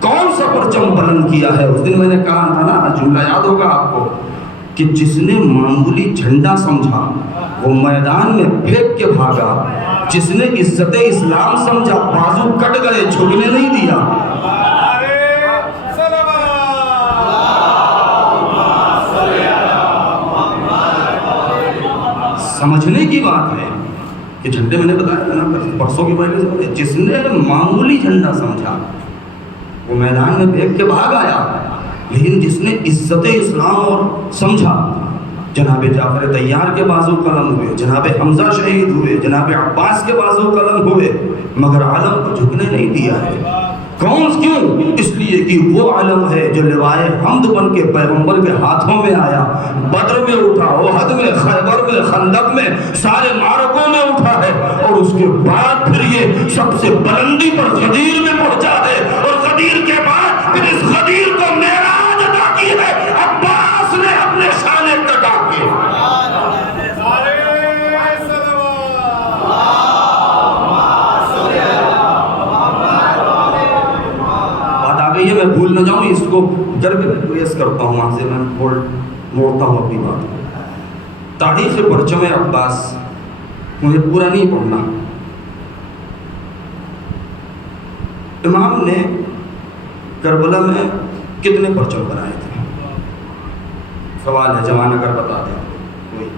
کون سا پرچم بلند کیا ہے؟ اس دن میں نے کہا تھا نا، جملہ یاد ہوگا آپ کو، کہ جس نے معمولی جھنڈا سمجھا وہ میدان میں پھینک کے بھاگا، جس نے عزت اسلام سمجھا بازو کٹ گئے، جھکنے نہیں دیا۔ سمجھنے کی بات ہے کہ جھنڈے میں نے بتایا تھا نا پرسوں کی پہلے سے، جس نے معمولی جھنڈا سمجھا وہ میدان میں پھینک کے بھاگ آیا، لیکن جس نے عزت اسلام اور سمجھا، جناب جعفر طیار کے بازو قلم ہوئے، جناب حمزہ شہید ہوئے، جناب عباس کے بازو قلم ہوئے، مگر عالم کو جھکنے نہیں دیا ہے۔ کون؟ کیوں؟ اس لیے کہ وہ علم ہے جو لوائے حمد بن کے پیغمبر کے ہاتھوں میں آیا، بدر میں اٹھا، احد میں، خیبر میں، خندق میں، سارے معرکوں میں اٹھا ہے، اور اس کے بعد پھر یہ سب سے بلندی پر غدیر میں پہنچا ہے، اور غدیر کے بعد پھر اس غدیر کو معراج عطا کی ہے عباس نے اپنے شانے کٹا کے۔ یہ میں بھول نہ جاؤں، اس کو کر کے میں ریس کرتا ہوں، وہاں سے میں موڑتا ہوں اپنی بات۔ تاریخ پرچم عباس مجھے پورا نہیں پڑھنا۔ امام نے کربلا میں کتنے پرچم بنائے تھے؟ سوال ہے، جوان اگر بتا دیں کوئی۔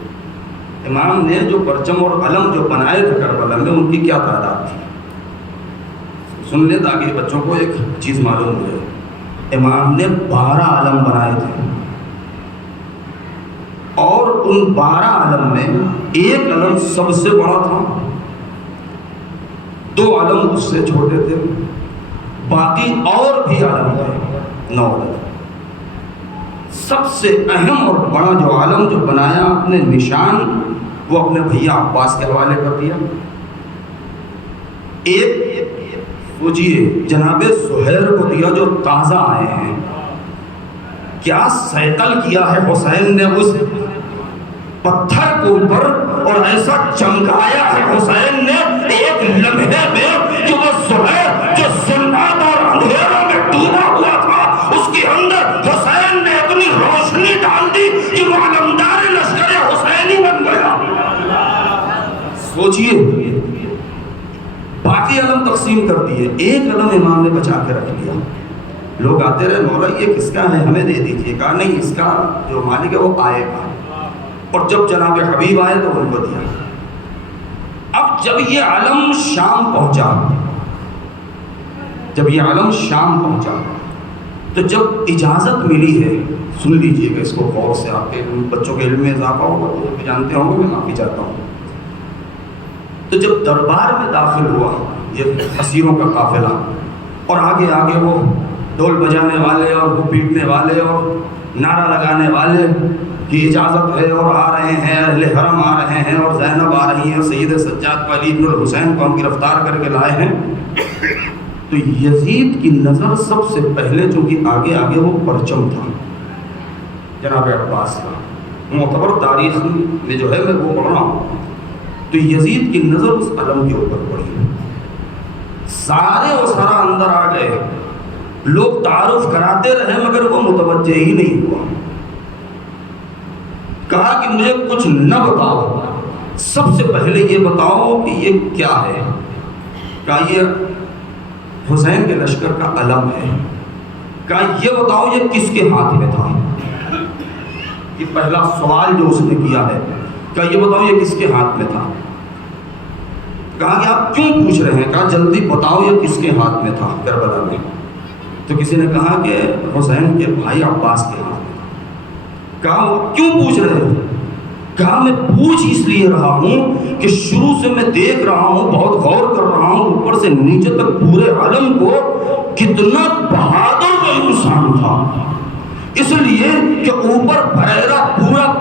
امام نے جو پرچم اور علم جو بنائے تھے کربلا میں، ان کی کیا تعداد تھی؟ سن لیں تاکہ بچوں کو ایک چیز معلوم ہو جائے۔ امام نے 12 علم بنائے تھے، اور ان 12 علم میں ایک علم سب سے بڑا تھا، 2 علم اس سے چھوٹے تھے، باقی اور بھی علم تھے، 9 علم۔ سب سے اہم اور بڑا جو علم جو بنایا اپنے نشان، وہ اپنے بھیا عباس کے حوالے کر دیا۔ ایک سوچیے جناب زہیر کو دیا جو تازہ آئے ہیں، کیا سیکل کیا ہے حسین نے اس پتھر کے اوپر، اور ایسا چمکایا ہے حسین نے ایک لمحے میں کہ وہ زہیر جو ظلمات اور اندھیروں میں ڈوبا ہوا تھا، اس کے اندر حسین نے اپنی روشنی ڈال دی کہ وہ علمدار لشکر حسینی بن گیا۔ سوچیے، باقی علم تقسیم تقسیم کر دیے، ایک علم امام نے بچا کے رکھ لیا۔ لوگ آتے رہے، مولا یہ کس کا ہے، ہمیں دے دیجیے۔ کہا نہیں، اس کا جو مالک ہے وہ آئے گا۔ اور جب جناب حبیب آئے تو ان کو دیا۔ اب جب یہ علم شام پہنچا، تو جب اجازت ملی ہے، سن لیجئے گا اس کو غور سے، آپ کے بچوں کے علم میں اضافہ ہوگا تو یہ بھی جانتے ہوں گے، میں معافی چاہتا ہوں۔ تو جب دربار میں داخل ہوا یہ اسیروں کا قافلہ، اور آگے آگے وہ ڈھول بجانے والے اور وہ پیٹنے والے اور نعرہ لگانے والے کہ اجازت ہے، اور آ رہے ہیں اہل حرم، آ رہے ہیں، اور زینب آ رہی ہیں، سید سجاد علی بن الحسین کو ہم گرفتار کر کے لائے ہیں۔ تو یزید کی نظر سب سے پہلے، چونکہ آگے آگے وہ پرچم تھا جناب عباس کا، معتبر تاریخ میں جو ہے میں وہ پڑھ رہا ہوں، تو یزید کی نظر اس علم کے اوپر پڑی۔ سارے اسرا اندر آ گئے، لوگ تعارف کراتے رہے مگر وہ متوجہ ہی نہیں ہوا۔ کہا کہ مجھے کچھ نہ بتاؤ، سب سے پہلے یہ بتاؤ کہ یہ کیا ہے۔ کہا یہ حسین کے لشکر کا علم ہے۔ کہا یہ بتاؤ یہ کس کے ہاتھ میں تھا۔ یہ پہلا سوال جو اس نے کیا ہے، کہا یہ بتاؤ یہ کس کے ہاتھ میں تھا۔ کہا کہ آپ کیوں پوچھ رہے ہیں؟ کہا جلدی بتاؤ یہ کس کے ہاتھ میں تھا کربلا میں۔ تو کسی نے کہا کہ حسین کے بھائی عباس کے ہاتھ میں تھا۔ کہا کیوں پوچھ رہے ہو؟ کہا میں پوچھ اس لیے رہا ہوں کہ شروع سے میں دیکھ رہا ہوں، بہت غور کر رہا ہوں، اوپر سے نیچے تک پورے علم کو، کتنا بہادر وہ انسان تھا۔ اس لیے کہ اوپر بریرا پورا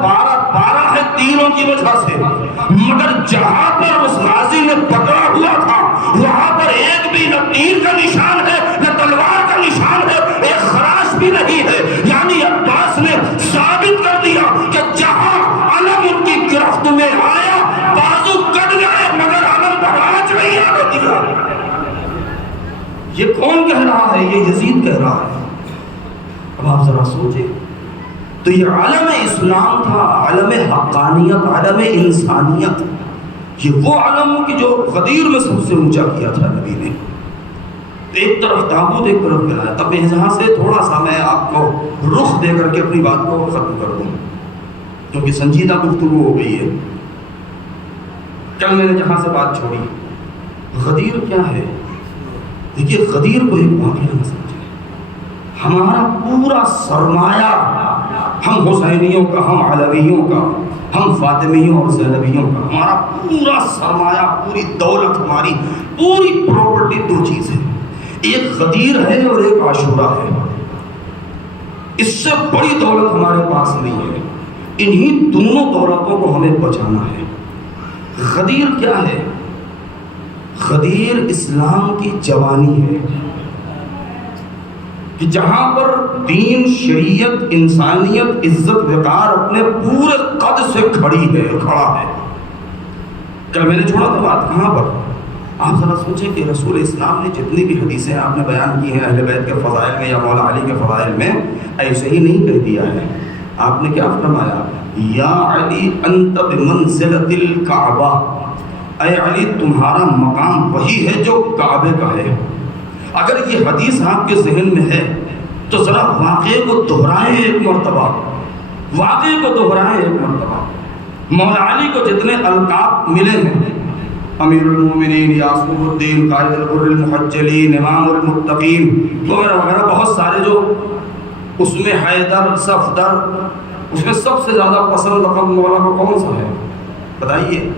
پارا ہے تیروں کی وجہ سے، مگر جہاں پر اس غازی نے پکڑا ہوا تھا وہاں پر ایک بھی نہ تیر کا نشان ہے نہ تلوار کا نشان ہے، ایک خراش بھی نہیں ہے۔ یعنی عباس نے ثابت کر دیا کہ جہاں علم ان کی گرفت میں آیا بازو کٹ گئے مگر علم پر آنچ نہیں آنے دیا۔ یہ کون کہہ رہا ہے؟ یہ یزید کہہ رہا ہے۔ اب آپ ذرا سوچیں، تو یہ عالم اسلام تھا، عالم حقانیت، عالم انسانیت، یہ وہ عالم کہ جو غدیر میں سب سے اونچا کیا تھا نبی نے۔ ایک طرف تابوت، ایک طرف بلایا۔ تب یہاں سے تھوڑا سا میں آپ کو رخ دے کر کے اپنی بات کو ختم کر دوں، کیونکہ سنجیدہ گفتگو ہو گئی ہے۔ کل میں نے جہاں سے بات چھوڑی، غدیر کیا ہے؟ دیکھیے غدیر کو ایک واقعہ نہ سمجھے، ہمارا پورا سرمایہ، ہم حسینیوں کا، ہم علویوں کا، ہم فاطمیوں اور زینبیوں کا، ہمارا پورا سرمایہ، پوری دولت، ہماری پوری پراپرٹی دو چیز ہے، ایک غدیر ہے اور ایک عاشورہ ہے۔ اس سے بڑی دولت ہمارے پاس نہیں ہے، انہی دونوں دولتوں کو ہمیں بچانا ہے۔ غدیر کیا ہے؟ غدیر اسلام کی جوانی ہے کہ جہاں پر دین، شریعت، انسانیت، عزت، وقار اپنے پورے قد سے کھڑا ہے۔ کل میں نے چھوڑا تھا بات کہاں پر؟ آپ ذرا سوچیں کہ رسول اسلام نے جتنی بھی حدیثیں آپ نے بیان کی ہیں اہل بیت کے فضائل میں یا مولا علی کے فضائل میں، ایسے ہی نہیں کہہ دیا ہے۔ آپ نے کیا فرمایا؟ یا علی انت بمنزلۃ الکعبہ، اے علی تمہارا مقام وہی ہے جو کعبے کا ہے۔ اگر یہ حدیث آپ کے ذہن میں ہے تو ذرا واقعے کو دہرائیں ایک مرتبہ، واقعے کو دہرائیں ایک مرتبہ۔ مولا علی کو جتنے القاب ملے ہیں، امیر المومنین، یعقوب الدین، قائد الغر المحجلین، امام المتقین وغیرہ وغیرہ، بہت سارے جو اس میں حیدر، صفدر، اس میں سب سے زیادہ پسند لقب مولا کو کون سا ہے بتائیے؟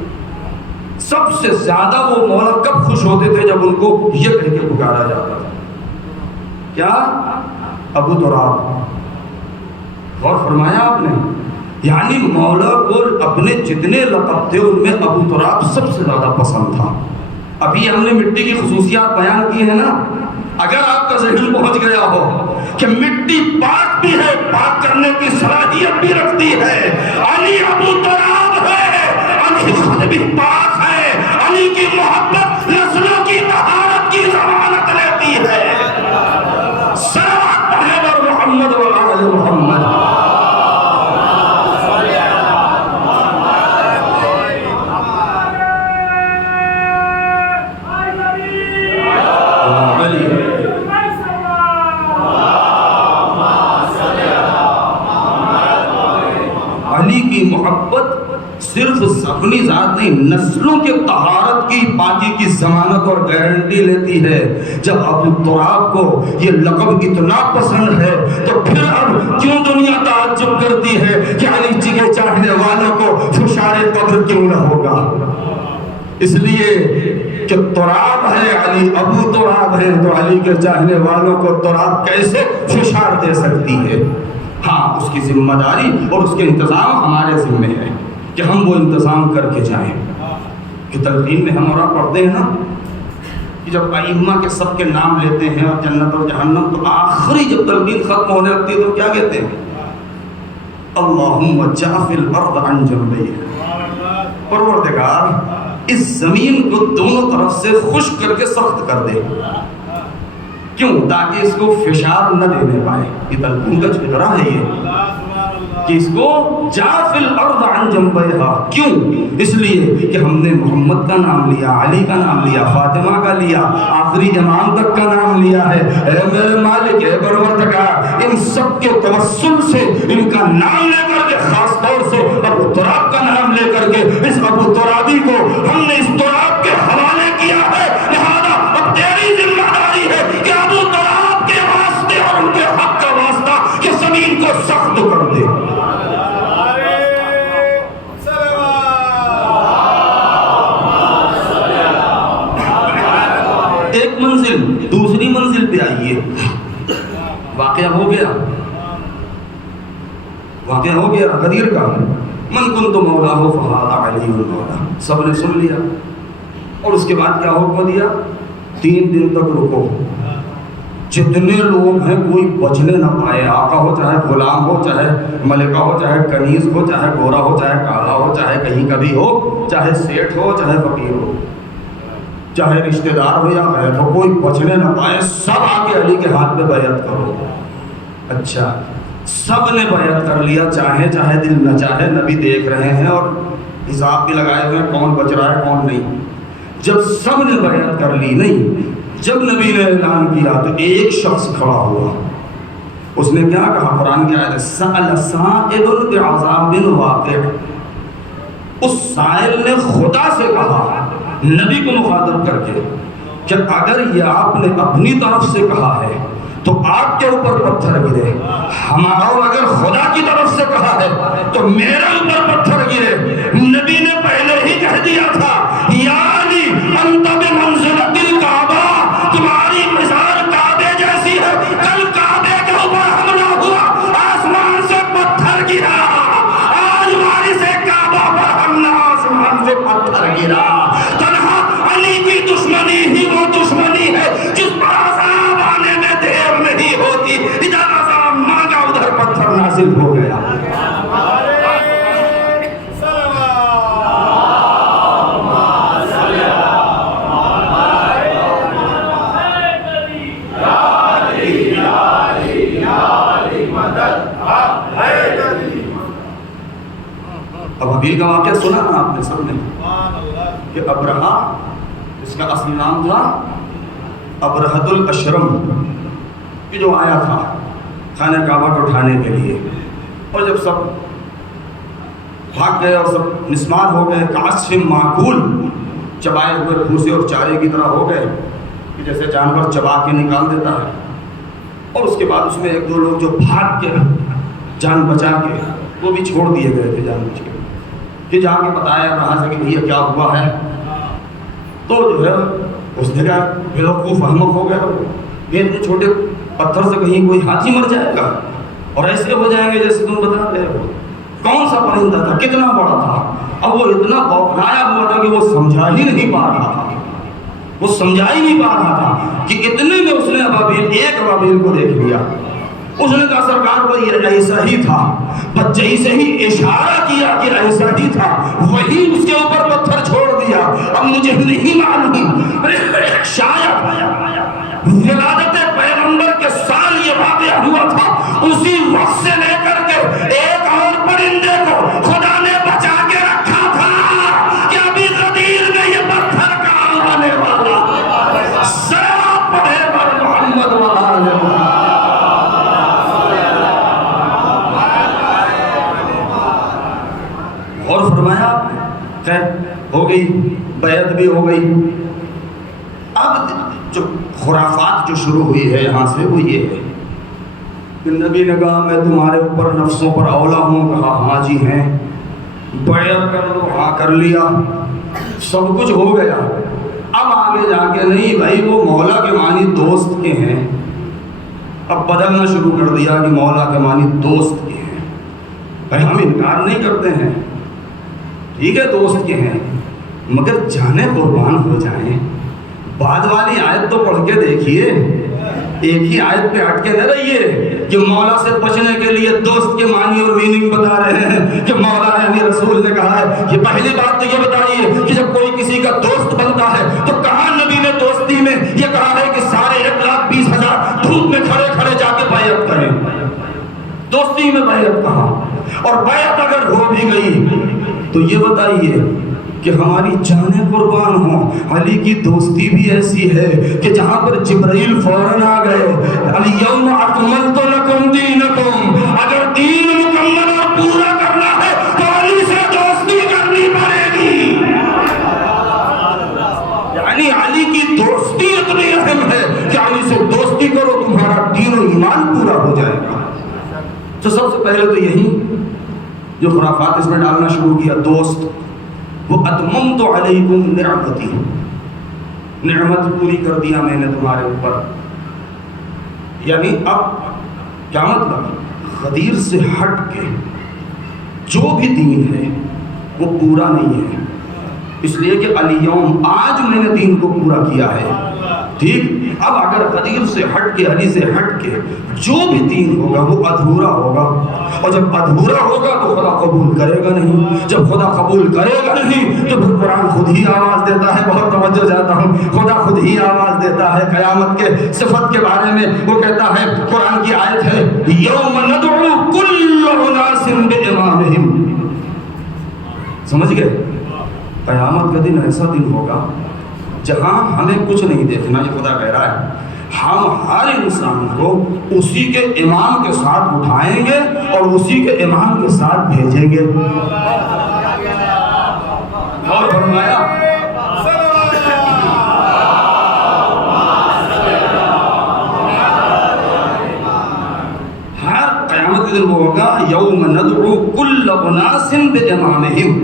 سب سے زیادہ وہ مولا کب خوش ہوتے تھے؟ جب ان کو یہ کہہ کے پکارا جاتا تھا، کیا؟ ابو تراب۔ غور فرمایا آپ نے؟ یعنی مولا کو اپنے جتنے لقب تھے ان میں ابو تراب سب سے زیادہ پسند تھا۔ ابھی ہم نے مٹی کی خصوصیات بیان کی ہیں نا، اگر آپ کا ذہن پہنچ گیا ہو کہ مٹی پاک بھی ہے، پاک کرنے کی صلاحیت بھی رکھتی ہے، علی ابو تراب ہے، علی خود بھی پاک ہے، علی کی محبت نسلوں کی طہارت کی ضمانت لیتی ہے۔ صلوات پڑھیں بر محمد و آل محمد۔ محبت صرف اپنی ذات نہیں، نسلوں کے طہارت کی پاکی کی ضمانت اور گارنٹی لیتی ہے۔ جب ابو تراب کو یہ لقب اتنا پسند ہے تو پھر اب کیوں دنیا تعجب کرتی ہے کہ علی جی کے چاہنے والوں کو فشار قبر کیوں نہ ہوگا؟ اس لیے کہ تراب ہے علی، ابو تراب ہے، تو علی کے چاہنے والوں کو تراب کیسے فشار دے سکتی ہے؟ ہاں، اس کی ذمہ داری اور اس کے انتظام ہمارے ذمہ ہے کہ ہم وہ انتظام کر کے جائیں۔ کہ تلقین میں ہم اور آپ پڑھتے ہیں نا کہ جب ائمہ کے سب کے نام لیتے ہیں اور جنت اور جہنم، تو آخری جب تلقین ختم ہونے لگتی ہے تو کیا کہتے ہیں؟ اللہم جعف الارض عن جنبیہا، پروردگار اس زمین کو دونوں طرف سے خشک کر کے سخت کر دے۔ کیوں؟ تاکہ اس کو فشار نہ دینے پائے۔ یہ تلقین کا فکرہ ہے یہ کہ اس کو جعف الارض عن جنبیہا۔ کیوں؟ اس لیے کہ ہم نے محمد کا نام لیا، علی کا نام لیا، فاطمہ کا لیا، آخری امام تک کا نام لیا ہے۔ اے میرے مالک، اے پروردگار، ان سب کے توسل سے، ان کا نام لے کر کے، خاص طور سے ابو تراب کا نام لے کر کے، اس ابو ترابی کو ہم نے اس تراب کے حوالے کیا ہے۔ لہذا اب تیری ذمہ داری ہے کہ ابو تراب کے واسطے اور ان کے حق کا واسطہ کہ زمین کو سخت کر دے۔ ایک منزل دوسری منزل پہ آئیے، واقعہ ہو گیا غدیر کا، من کنت مولاہ فہذا علی المولا، سب نے سن لیا۔ اور اس کے بعد کیا حکم دیا؟ 3 دن تک رکو، جتنے لوگ ہیں کوئی بچنے نہ پائے، آقا ہو چاہے غلام ہو، چاہے ملکہ ہو، چاہے کنیز ہو، چاہے گورا ہو، چاہے کالا ہو، چاہے کہیں کا بھی ہو، چاہے سیٹھ ہو، چاہے فقیر ہو، چاہے رشتہ دار ہو یا غیر ہو، کوئی بچنے نہ پائے، سب آ کے علی کے ہاتھ پہ بیعت کرو۔ اچھا، سب نے بیعت کر لیا، چاہے دل نہ چاہے، نبی دیکھ رہے ہیں اور حساب بھی لگائے ہوئے ہیں کون بچ رہا ہے کون نہیں۔ جب سب نے بیعت کر لی، نہیں، جب نبی نے اعلان کیا تو ایک شخص کھڑا ہوا، اس نے کیا کہا؟ قرآن کی آیت سأل سائل بعذاب واقع، اس سائل نے خدا سے کہا نبی کو مخاطب کر کے کہ اگر یہ آپ نے اپنی طرف سے کہا ہے تو آپ کے اوپر پتھر گرے، ہمارا اگر خدا کی طرف سے کہا ہے تو میرے اوپر پتھر گرے۔ نبی نے پہلے ہی کہہ دیا تھا یا علی انت بمنزلۃ الکعبہ، تمہاری مثال کعبے جیسی ہے۔ کل کعبے کے اوپر حملہ ہوا، آسمان سے پتھر گرا، آج وارث کعبہ پر حملہ، آسمان سے پتھر گرا۔ تنہا علی کی دشمنی ہی وہ دشمنی ہے جس پر عذاب آنے میں دیر نہیں ہوتی۔ ادھر عذاب مانگا، ادھر پتھر نازل ہو گیا۔ اب حبیل کا واقعہ سنا نا آپ نے سب نے کہ ابرہا، اس کا اصلی نام تھا ابرہۃ الاشرم، کہ جو آیا تھا خانہ کعبہ کو اٹھانے کے لیے، اور جب سب بھاگ گئے اور سب مسمار ہو گئے، کعصف معقول، چبائے ہوئے بھوسے اور چارے کی طرح ہو گئے کہ جیسے جانور چبا کے نکال دیتا ہے۔ اور اس کے بعد اس میں 1-2 لوگ جو بھاگ کے جان بچا کے، وہ بھی چھوڑ دیے گئے تھے جان بچ کے، کہ جا کے بتایا رہا سے کہ بھیا کیا ہوا ہے، تو جو ہے اس نے کہا بیوقوف احمق ہو گیا، یہ اتنے چھوٹے پتھر سے کہیں کوئی ہاتھی مر جائے گا اور ایسے ہو جائیں گے جیسے تم بتا رہے ہو؟ کون سا پرندہ تھا، کتنا بڑا تھا؟ اب وہ اتنا بوکھلایا ہوا تھا کہ وہ سمجھا ہی نہیں پا رہا تھا، وہ سمجھا ہی نہیں پا رہا تھا کہ اتنے میں اس نے ایک ابابیل کو دیکھ لیا۔ اس نے کہا سرکار کو یہ ایسا ہی تھا، بس جیسے ہی اشارہ کیا کہ ایسا ہی تھا، وہی اس کے اوپر پتھر چھوڑ دیا۔ اب مجھے نہیں معلوم، شاید ولادت پیغمبر کے سال یہ واقعہ ہوا تھا، اسی وقت سے لے کر کے ایک اور پرندے کو خدا نے بچا کے رکھا تھا کہ ابھی غدیر میں یہ پتھر کہاں آنے والا۔ سلام پڑھے بر محمد و آل محمد۔ تباہی ہو گئی۔ اب جو خرافات جو شروع ہوئی ہے یہاں سے وہ یہ ہے کہ نبی نے کہا میں تمہارے اوپر نفسوں پر اولا ہوں، کہا ہاں جی ہیں، بیعت کر لو، ہاں کر لیا، سب کچھ ہو گیا۔ اب آگے جا کے نہیں بھائی وہ مولا کے معنی دوست کے ہیں، اب بدلنا شروع کر دیا کہ مولا کے معنی دوست کے ہیں۔ بھائی ہم انکار نہیں کرتے ہیں، ٹھیک ہے دوست کے ہیں، مگر جانے قربان ہو جائیں۔ بعد والی آیت تو پڑھ کے دیکھیے، ایک ہی آیت پہ ہٹ کے نہ رہیے کہ مولا سے بچنے کے لیے دوست کے معنی اور میننگ بتا رہے ہیں کہ مولا نے یعنی رسول نے کہا ہے۔ یہ پہلی بات تو یہ بتائیے کہ جب کوئی کسی کا دوست بنتا ہے تو کہاں نبی نے دوستی میں یہ کہا ہے کہ سارے 1,20,000 دھوپ میں کھڑے کھڑے جا کے بیعت کریں؟ دوستی میں بیعت کہاں؟ اور بیعت اگر ہو بھی گئی تو یہ بتائیے کہ ہماری جانیں قربان ہوں۔ علی کی دوستی بھی ایسی ہے کہ جہاں پر جبرائیل فوراً آ گئے، الیوم اکملت لکم دینکم، اگر دین مکمل اور پورا کرنا ہے تو علی سے دوستی کرنی پڑے گی۔ یعنی علی کی دوستی اتنی اہم ہے کہ علی سے دوستی کرو، تمہارا دین و ایمان پورا ہو جائے گا۔ تو سب سے پہلے تو یہی جو خرافات اس میں ڈالنا شروع کیا، دوست، وہ اتممت علیکم نعمتی، نعمت پوری کر دیا میں نے تمہارے اوپر۔ یعنی اب کیا مطلب؟ غدیر سے ہٹ کے جو بھی دین ہے وہ پورا نہیں ہے، اس لیے کہ الیوم آج میں نے دین کو پورا کیا ہے، ٹھیک؟ اب اگر غدیر سے ہٹ کے، علی سے ہٹ کے جو بھی دین ہوگا وہ ادھورا ہوگا، اور جب ادھورا ہوگا تو خدا قبول کرے گا نہیں، جب خدا قبول کرے گا نہیں تو پھر قرآن خود ہی آواز دیتا ہے، بہت توجہ چاہتا ہوں، خدا خود ہی آواز دیتا ہے قیامت کے صفت کے بارے میں۔ وہ کہتا ہے، قرآن کی آیت ہے، یوم ندعو کل اناس بامامہم، سمجھ گئے؟ قیامت کا دن ایسا دن ہوگا جہاں ہمیں کچھ نہیں دیکھنا، یہ خدا کہہ رہا ہے، ہم ہر انسان کو اسی کے امام کے ساتھ اٹھائیں گے اور اسی کے امام کے ساتھ بھیجیں گے۔ اور فرمایا ہر قیامت کے دن وہ ہوگا، یوم ندعو کل اناس بامامہم،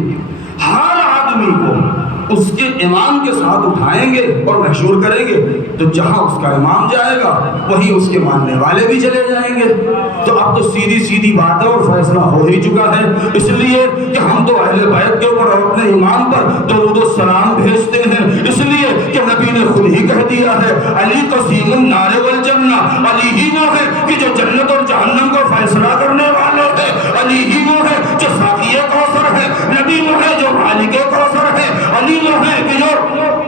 ہر آدمی کو اس کے امام کے ساتھ اٹھائیں گے اور محشور کریں گے، تو جہاں اس کا امام جائے گا وہیں اس کے ماننے والے بھی چلے جائیں گے۔ تو اب تو سیدھی سیدھی بات ہے اور فیصلہ ہو ہی چکا ہے، اس لیے کہ ہم تو اہل بیت کے اوپر اور اپنے امام پر درود و سلام بھیجتے ہیں، اس لیے کہ نبی نے خود ہی کہہ دیا ہے، علی قسیم النار والجنہ، علی ہی وہ ہے کہ جو جنت اور جہنم کا فیصلہ کرنے والے ہے، علی ہی وہ ہے جو ساقی کوثر ہے، نبی وہ ہے جو مالک کوثر ہے، علی وہ ہے کہ جو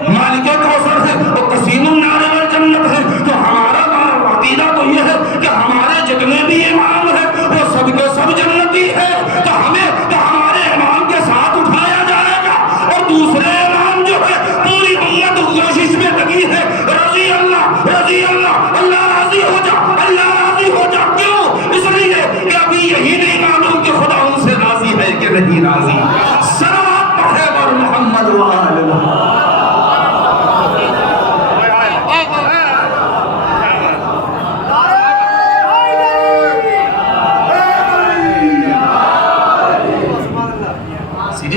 مالک کوثر ہے اور قسیم النار والجنت ہے۔ تو ہمارا عقیدہ تو یہ ہے کہ ہمارے جتنے بھی امام ہیں وہ سب کے سب جنتی ہے، تو ہمارے امام کے ساتھ اٹھایا جائے گا، اور دوسرے امام جو ہے پوری امت کوشش میں لگی ہے، رضی اللہ رضی اللہ، اللہ راضی ہو جا، اللہ راضی ہو جا۔ کیوں؟ اس لیے کہ ابھی یہی نہیں معلوم کہ خدا ان سے راضی ہے کہ نہیں راضی۔ صلوات پڑھے بر محمد و آل محمد۔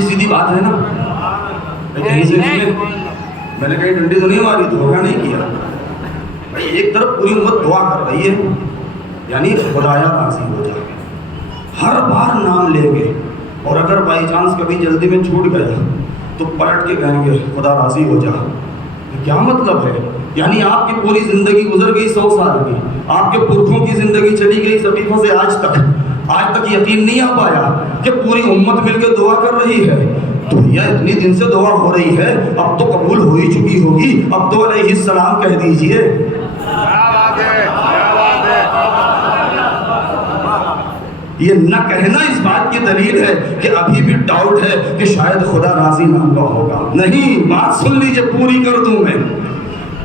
سیدھی بات ہے نا، کہیں سے میں نے کہیں ڈنڈی تو نہیں ماری، دھوکہ نہیں کیا بھائی۔ ایک طرف پوری امت دعا کر رہی ہے، یعنی خدایا راضی ہو جائے، ہر بار نام لیں گے، اور اگر بائی چانس کبھی جلدی میں چھوٹ گیا تو پلٹ کے کہیں گے خدا راضی ہو جا۔ کیا مطلب ہے؟ یعنی آپ کی پوری زندگی گزر گئی 100 سال کی، آپ کے پرکھوں کی زندگی چلی گئی صدیوں سے آج تک یقین نہیں آ پایا کہ پوری امت مل کے دعا کر رہی ہے۔ تو یہ اتنی دن سے دعا ہو رہی ہے، اب تو قبول ہو ہی چکی ہوگی، اب تو علیہ السلام کہہ دیجئے۔ یہ نہ کہنا اس بات کی دلیل ہے کہ ابھی بھی ڈاؤٹ ہے کہ شاید خدا راضی نہ ہوا ہوگا، نہیں، بات سن لیجئے، پوری کر دوں میں۔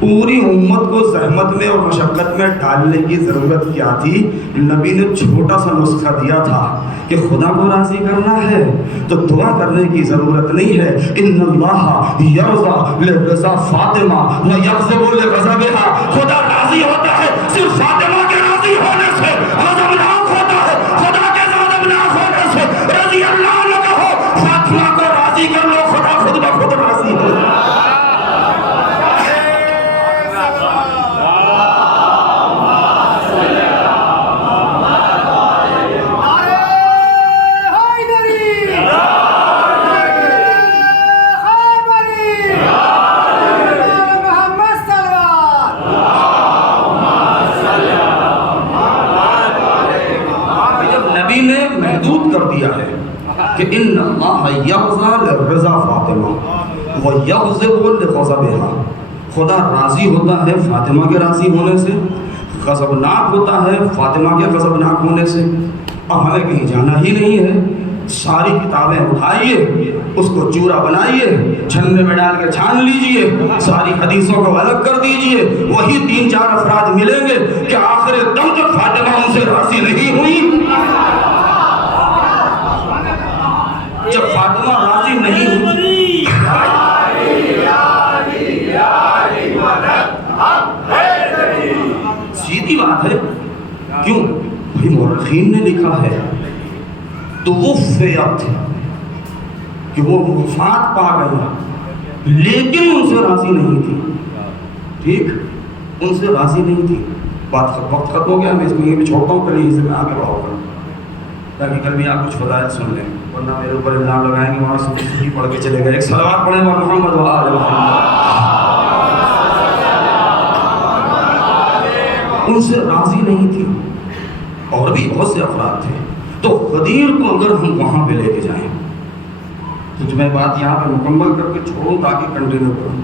پوری امت کو زحمت میں اور مشقت میں ڈالنے کی ضرورت کیا تھی؟ نبی نے چھوٹا سا نسخہ دیا تھا کہ خدا کو راضی کرنا ہے تو دعا کرنے کی ضرورت نہیں ہے. ان اللہ یرضی لرضا فاطمہ و یغضب لغضبها. خدا راضی ہوتا ہے صرف فاطمہ کے راضی ہونے سے، غضبناک ہوتا ہے خدا کے غضبناک ہونے سے. رضی اللہ عنہ ہو، فاطمہ کو راضی کر لو، خدا خود بخود راضی ہو. کہ ان اللہ یغضی لرضا فاطمہ و یغضب لغضبها. خدا راضی ہوتا ہے فاطمہ کے راضی ہونے سے، غضبناک ہوتا ہے فاطمہ کے غضبناک ہونے سے. اب ہمیں کہیں جانا ہی نہیں ہے، ساری کتابیں اٹھائیے، اس کو چورا بنائیے، چھننے میں ڈال کے چھان لیجئے، ساری حدیثوں کو الگ کر دیجئے، وہی 3-4 افراد ملیں گے کہ آخر دم تک فاطمہ ان سے راضی نہیں ہوئی. جب فاطمہ راضی نہیں ہوئی، سیدھی بات ہے. کیوں؟ بھائی مورخین نے لکھا ہے توفیت کہ وہ وفات پا گئی، لیکن ان سے راضی نہیں تھی. ٹھیک، ان سے راضی نہیں تھی. وقت ختم ہو گیا، میں اس کو یہ بھی چھوڑتا ہوں، کل سے میں آگے بڑھاؤں گا تاکہ کل بھی آپ کچھ فضائل سن لیں، ورنہ میرے اوپر الزام لگائیں گے وہاں سے پڑھ کے چلے گئے. ایک صلوات پڑھیں اور محمد و آل محمد. ان سے راضی نہیں تھی، اور بھی بہت سے افراد تھے. تو غدیر کو اگر ہم وہاں پہ لے کے جائیں تو میں بات یہاں پہ مکمل کر کے چھوڑوں تاکہ کنٹینیو کروں.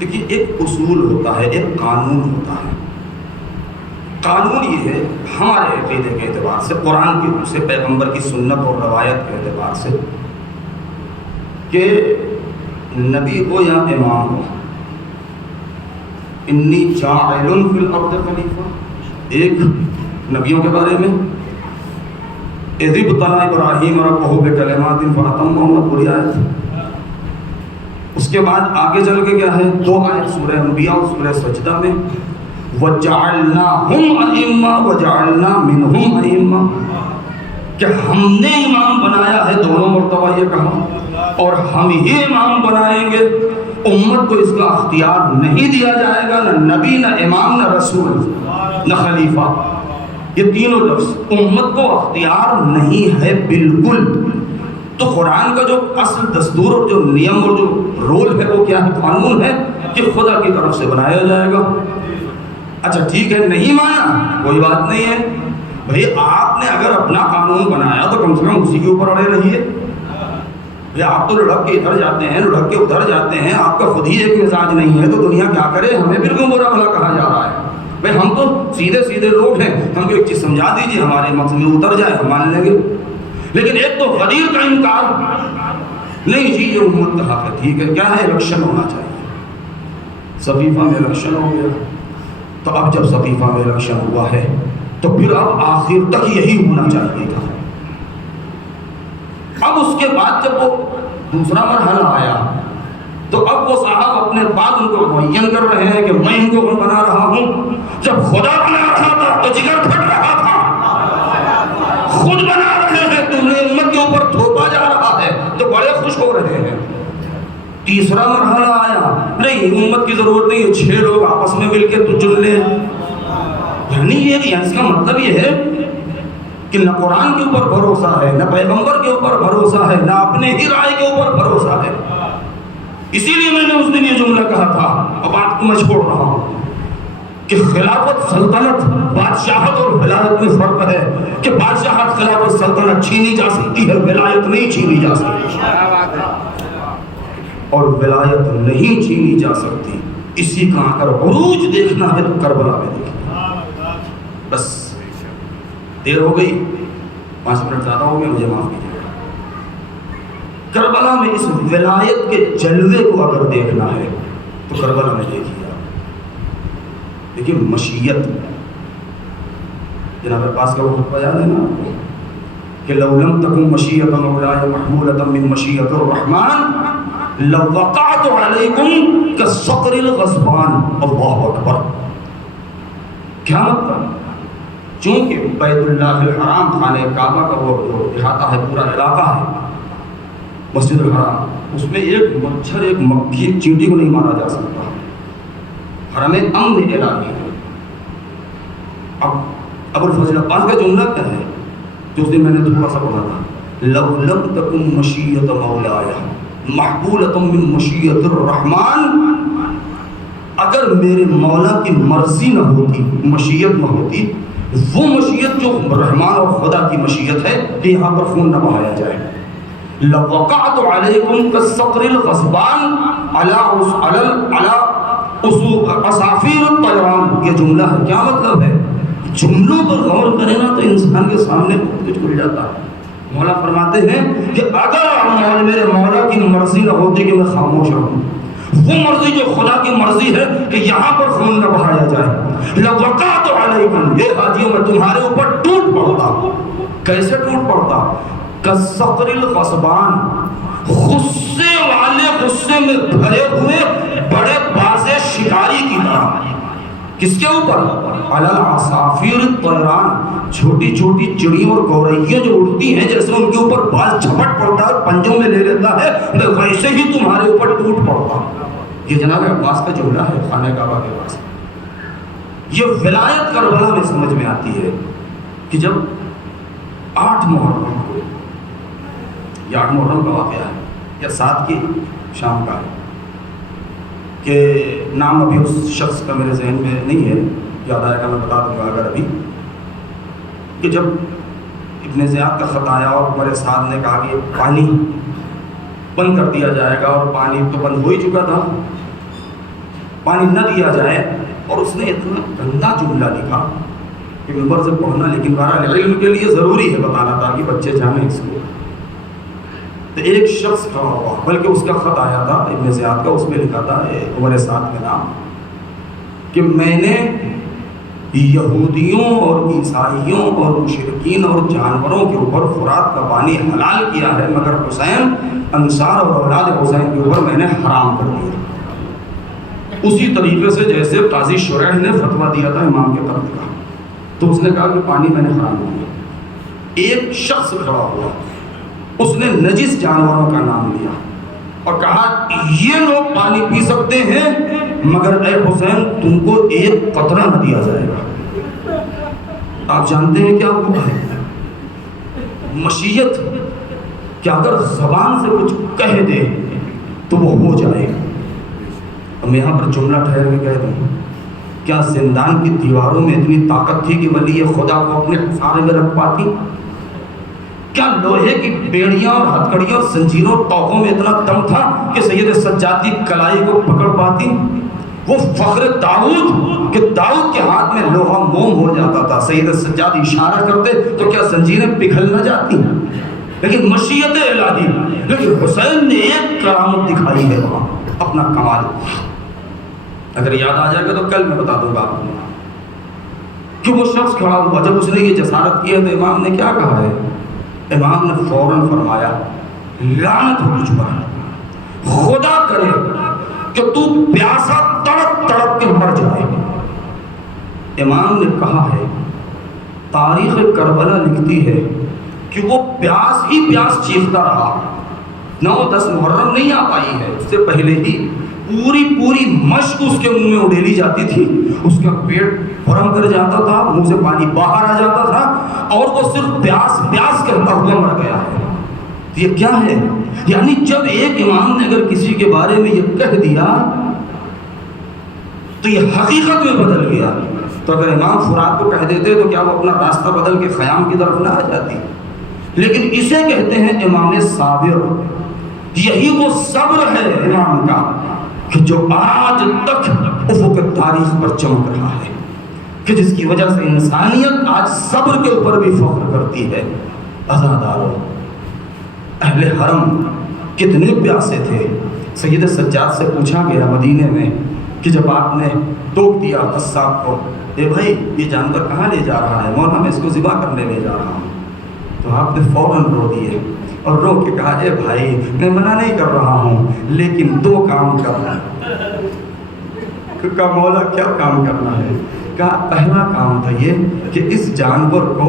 دیکھیے، ایک اصول ہوتا ہے، ایک قانون ہوتا ہے. قانون یہ ہے ہمارے عقیدے کے اعتبار سے، قرآن کی روح سے، پیغمبر کی سنت اور روایت کے اعتبار سے، کہ نبی ہو یا امام ہو، انی جاعل فی الارض خلیفہ. ایک نبیوں کے بارے میں اذ ابتلی ابراہیم ربہ بکلمات فاتمہن، پوری آیت. اس کے بعد آگے چل کے کیا ہے؟ 2 آیت سورہ انبیاء اور سورہ سجدہ میں، وَجَعَلْنَاهُمْ أَئِمَّةً وَجَعَلْنَا مِنْهُمْ أَئِمَّةً، کہ ہم نے امام بنایا ہے. دونوں مرتبہ یہ کہا، اور ہم ہی امام بنائیں گے. امت کو اس کا اختیار نہیں دیا جائے گا، نہ نبی، نہ امام، نہ رسول، نہ خلیفہ. یہ تینوں لفظ امت کو اختیار نہیں ہے بالکل. تو قرآن کا جو اصل دستور اور جو نیم اور جو رول ہے وہ کیا ہے؟ قانون ہے کہ خدا کی طرف سے بنایا جائے گا. اچھا ٹھیک ہے، نہیں مانا کوئی بات نہیں ہے. بھئی آپ نے اگر اپنا قانون بنایا تو کم سے کم اسی کے اوپر اڑے رہیے. بھئی آپ تو لڑک کے ادھر جاتے ہیں، لڑک کے ادھر جاتے ہیں، آپ کا خود ہی ایک مزاج نہیں ہے تو دنیا کیا کرے؟ ہمیں پھر کیوں برا بھلا کہا جا رہا ہے؟ بھئی ہم تو سیدھے سیدھے لوگ ہیں، ہم کو ایک چیز سمجھا دیجیے، ہمارے مقصد میں اتر جائے ہم مان لیں گے. لیکن ایک تو غدیر کا انکار، نہیں جی یہ امت کا حق ہے. ٹھیک ہے، کیا ہے؟ الیکشن ہونا چاہیے. صفیفہ میں الیکشن ہو گیا، تو اب جب صفیفہ میں الیکشن ہوا ہے تو پھر اب آخر تک یہی ہونا چاہیے تھا. اب اس کے بعد جب وہ دوسرا مرحلہ آیا تو اب وہ صاحب اپنے بعد ان کو معین کر رہے ہیں کہ میں ان کو بنا رہا ہوں. جب خدا بنا رہا تھا تو جگر پھٹ رہا تھا. خود بنا رہے ہیں، تمہیں امت کے اوپر تھوپا جا رہا ہے تو بڑے خوش ہو رہے ہیں. تیسرا مرحلہ آیا، نہیں امت کی ضرورت نہیں ہے، 6 لوگ آپس میں مل کے تو چن لیں. یعنی یہ اس کا مطلب یہ ہے کہ نہ قرآن کے اوپر بھروسہ ہے، نہ پیغمبر کے اوپر بھروسہ ہے، نہ اپنے ہی رائے کے اوپر بھروسہ ہے. اسی لیے میں نے اس دن یہ جملہ کہا تھا، اب بات کو میں چھوڑ رہا ہوں، کہ خلافت، سلطنت، بادشاہت اور ولایت میں فرق ہے. کہ بادشاہت، خلافت، سلطنت چھینی جا سکتی ہے، ولایت نہیں چھینی جا سکتی. اور ولایت نہیں چھینی جا سکتی. اسی کا اگر عروج دیکھنا ہے تو کربلا میں دیکھیں. بس دیر ہو گئی، 5 منٹ زیادہ ہو گئے، مجھے معاف کیجیے. کربلا میں اس ولایت کے جلوے کو اگر دیکھنا ہے تو کربلا میں دیکھیے. دیکھیے مشیت، جناب عباس کا وہ خطبہ یاد ہے نا آپ کو کہ لو لم تکن مشیت مولاي محمولة من مشیت الرحمن لوقعت علیکم کالصقر الغضبان. اللہ اکبر. کیا مطلب؟ چونکہ بیت اللہ الحرام خانہ کعبہ کا وہ جو احاطہ ہے پورا علاقہ ہے مسجد الحرام، اس میں ایک مچھر ایک مکھی ایک چینٹی کو نہیں مارا جا سکتا. حرم امن الہی ہے. اب ابو الفضل عباس کا جملہ کیا ہے جو اس دن میں نے تھوڑا سا پڑھا تھا، لو لم تکن مشیت مولاي محبولة من مشیت الرحمن، اگر میرے مولا کی مرضی نہ ہوتی، مشیت نہ ہوتی، وہ مشیت جو رحمان اور خدا کی مشیت ہے کہ یہاں پر خون نہ بہایا جائے، لوقعت علیکم کالصقر الغضبان علی اصافیر الطیران. یہ جملہ ہے. کیا مطلب ہے؟ جملوں پر غور کریں نا تو انسان کے سامنے کچھ کھل جاتا ہے. مولا فرماتے ہیں کہ اگر میرے مولا کی مرضی نہ ہوتی کہ میں خاموش رہوں، وہ مرضی جو خدا کی مرضی ہے کہ یہاں پر خون نہ بہایا جائے، لوقعت علیکم، یہ حاجیوں میں تمہارے اوپر ٹوٹ پڑتا. کیسے ٹوٹ پڑتا؟ کالصقر الغضبان، غصے والے غصے میں بھرے ہوئے بڑے باز شکاری کی طرح. کس کے اوپر؟ علی العصافیر الطیران، چھوٹی چھوٹی چڑیوں اور گورئیاں جو اڑتی ہیں جیسے ان کے اوپر باز جھپٹ پڑتا ہے پنجوں میں لے لیتا ہے، ویسے ہی تمہارے اوپر ٹوٹ پڑتا. یہ جناب عباس کا جملہ ہے خانہ کعبہ کے پاس. یہ ولایت کربلا میں سمجھ میں آتی ہے کہ جب 8 محرم کو، یہ 8 محرم کا واقعہ ہے یا 7 کی شام کا ہے کہ نام ابھی اس شخص کا میرے ذہن میں نہیں ہے، یاد آئے گا میں بتا دوں گا اگر ابھی، کہ جب ابن زیاد کا خط آیا اور عمر سعد نے کہا کہ پانی بند کر دیا جائے گا، اور پانی تو بند ہو ہی چکا تھا، پانی نہ دیا جائے، اور اس نے اتنا گندا جملہ لکھا کہ منبر سے پڑھنا، لیکن بہرحال علم کے لیے ضروری ہے بتانا تاکہ بچے جانیں اس کو. تو ایک شخص کھڑا ہوا، بلکہ اس کا خط آیا تھا ابن زیاد کا، اس میں لکھا تھا عمر سعد کا نام، کہ میں نے یہودیوں اور عیسائیوں اور مشرکین اور جانوروں کے اوپر فرات کا پانی حلال کیا ہے، مگر حسین، انصار اور اولاد حسین کے اوپر میں نے حرام کر دیا. اسی طریقے سے جیسے قاضی شریح نے فتویٰ دیا تھا امام کے قتل کا، تو اس نے کہا کہ پانی میں نے حرام کیا. ایک شخص کھڑا ہوا، اس نے نجس جانوروں کا نام لیا اور کہا یہ لوگ پانی پی سکتے ہیں، مگر اے حسین تم کو ایک قطرہ نہ دیا جائے گا. آپ جانتے ہیں کیا ہوا ہے؟ مشیت کہ اگر زبان سے کچھ کہہ دے تو وہ ہو جائے. اب میں یہاں پر جملہ ٹھہر کے کہہ دوں، کیا زندان کی دیواروں میں اتنی طاقت تھی کہ ولی خدا کو اپنے خسارے میں رکھ پاتی؟ کیا لوہے کی بیڑیاں اور ہتھکڑیاں اور زنجیروں اور توقوں میں اتنا دم تھا کہ سید سجاد کی کلائی کو پکڑ پاتی؟ وہ فخر داؤد کہ داؤد کے ہاتھ میں لوہا موم ہو جاتا تھا، سید سجاد اشارہ کرتے تو کیا زنجیریں پگھل نہ جاتی؟ لیکن مشیت الہی، لیکن حسین نے ایک کرامت دکھائی ہے وہاں، اپنا کمال. اگر یاد آ جائے گا تو کل میں بتا دوں گا آپ کو کہ وہ شخص کھڑا ہوا. جب اس نے یہ جسارت کی ہے تو امام نے کیا کہا ہے؟ امام نے فوراً فرمایا لعنت ہو تجھ پر، خدا کرے کہ تو پیاسا تڑپ تڑپ کے مر جائے. امام نے کہا ہے، تاریخ کربلا لکھتی ہے کہ وہ پیاس ہی پیاس چیختا رہا. 9-10 محرم نہیں آ پائی ہے، اس سے پہلے ہی پوری مشق اس کے منہ میں اڑیلی جاتی تھی، اس کا پیٹ پھرم کر جاتا تھا، منہ سے پانی باہر آ جاتا تھا، اور وہ صرف پیاس پیاس کہتا ہوا مر گیا ہے. یہ کیا ہے؟ یعنی جب ایک امام نے اگر کسی کے بارے میں یہ کہہ دیا تو یہ حقیقت میں بدل گیا. تو اگر امام فرات کو کہہ دیتے تو کیا وہ اپنا راستہ بدل کے خیام کی طرف نہ آ جاتی؟ لیکن اسے کہتے ہیں امام صابر. یہی وہ صبر ہے امام کا کہ جو آج تک افق تاریخ پر چمک رہا ہے، کہ جس کی وجہ سے انسانیت آج صبر کے اوپر بھی فخر کرتی ہے. عزاداروں، اہل حرم کتنے پیاسے تھے. سید سجاد سے پوچھا گیا مدینے میں کہ جب آپ نے ٹوک دیا قصاب کو، اے بھائی یہ جانور کہاں لے جا رہا ہے؟ مولا میں اس کو ذبح کرنے لے جا رہا ہوں۔ تو آپ نے فوراً رو دیے اور رو کے کہا اے بھائی میں منع نہیں کر رہا ہوں لیکن 2 کام کرنا ہے۔ کہا مولا کیا کام کرنا ہے؟ کہا پہلا کام تھا یہ کہ اس جانور کو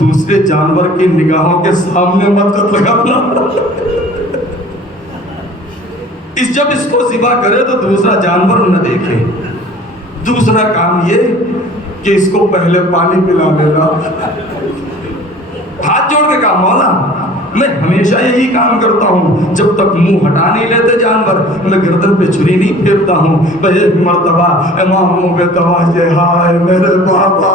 دوسرے جانور کی نگاہوں کے سامنے مت لگانا، جب اس کو ذبح کرے تو دوسرا جانور نہ دیکھے۔ دوسرا کام یہ کہ اس کو پہلے پانی پلا لینا۔ ہاتھ جوڑ کے کہا مولا میں ہمیشہ یہی کام کرتا ہوں، جب تک منہ ہٹا نہیں لیتے جانور میں گردن پہ چھری نہیں پھیرتا ہوں۔ بھائی ایک مرتبہ امام منہ پہ توجہ، ہائے میرے بابا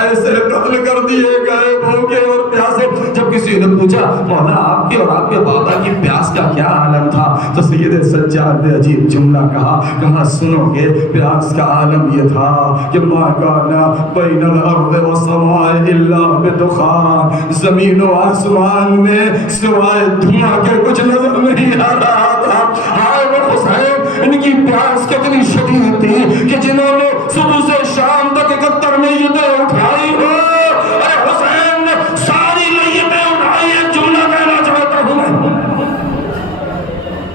ایسے قتل کر دیے گئے بھوکے اور پیاسے۔ جب کسی نے پوچھا مولا آپ کے اور آپ کے بابا کی پیاس کا کیا عالم تھا تو سید سجاد نے عجیب جملہ کہا سنو گے پیاس کا عالم یہ تھا کہ ما کانا بین الارض والسماء الا بدخان، زمین و آسمان میں سوائے دھواں کے کچھ نظر نہیں آ رہا تھا۔ ہائے وہ حسین، ان کی پیاس کتنی شدید تھی کہ جنہوں نے صبح سے شام تک 71 میتیں اٹھائی ہو، اے حسین نے ساری میتیں اٹھائی۔ ایک جملہ کہنا چاہتا ہوں میں،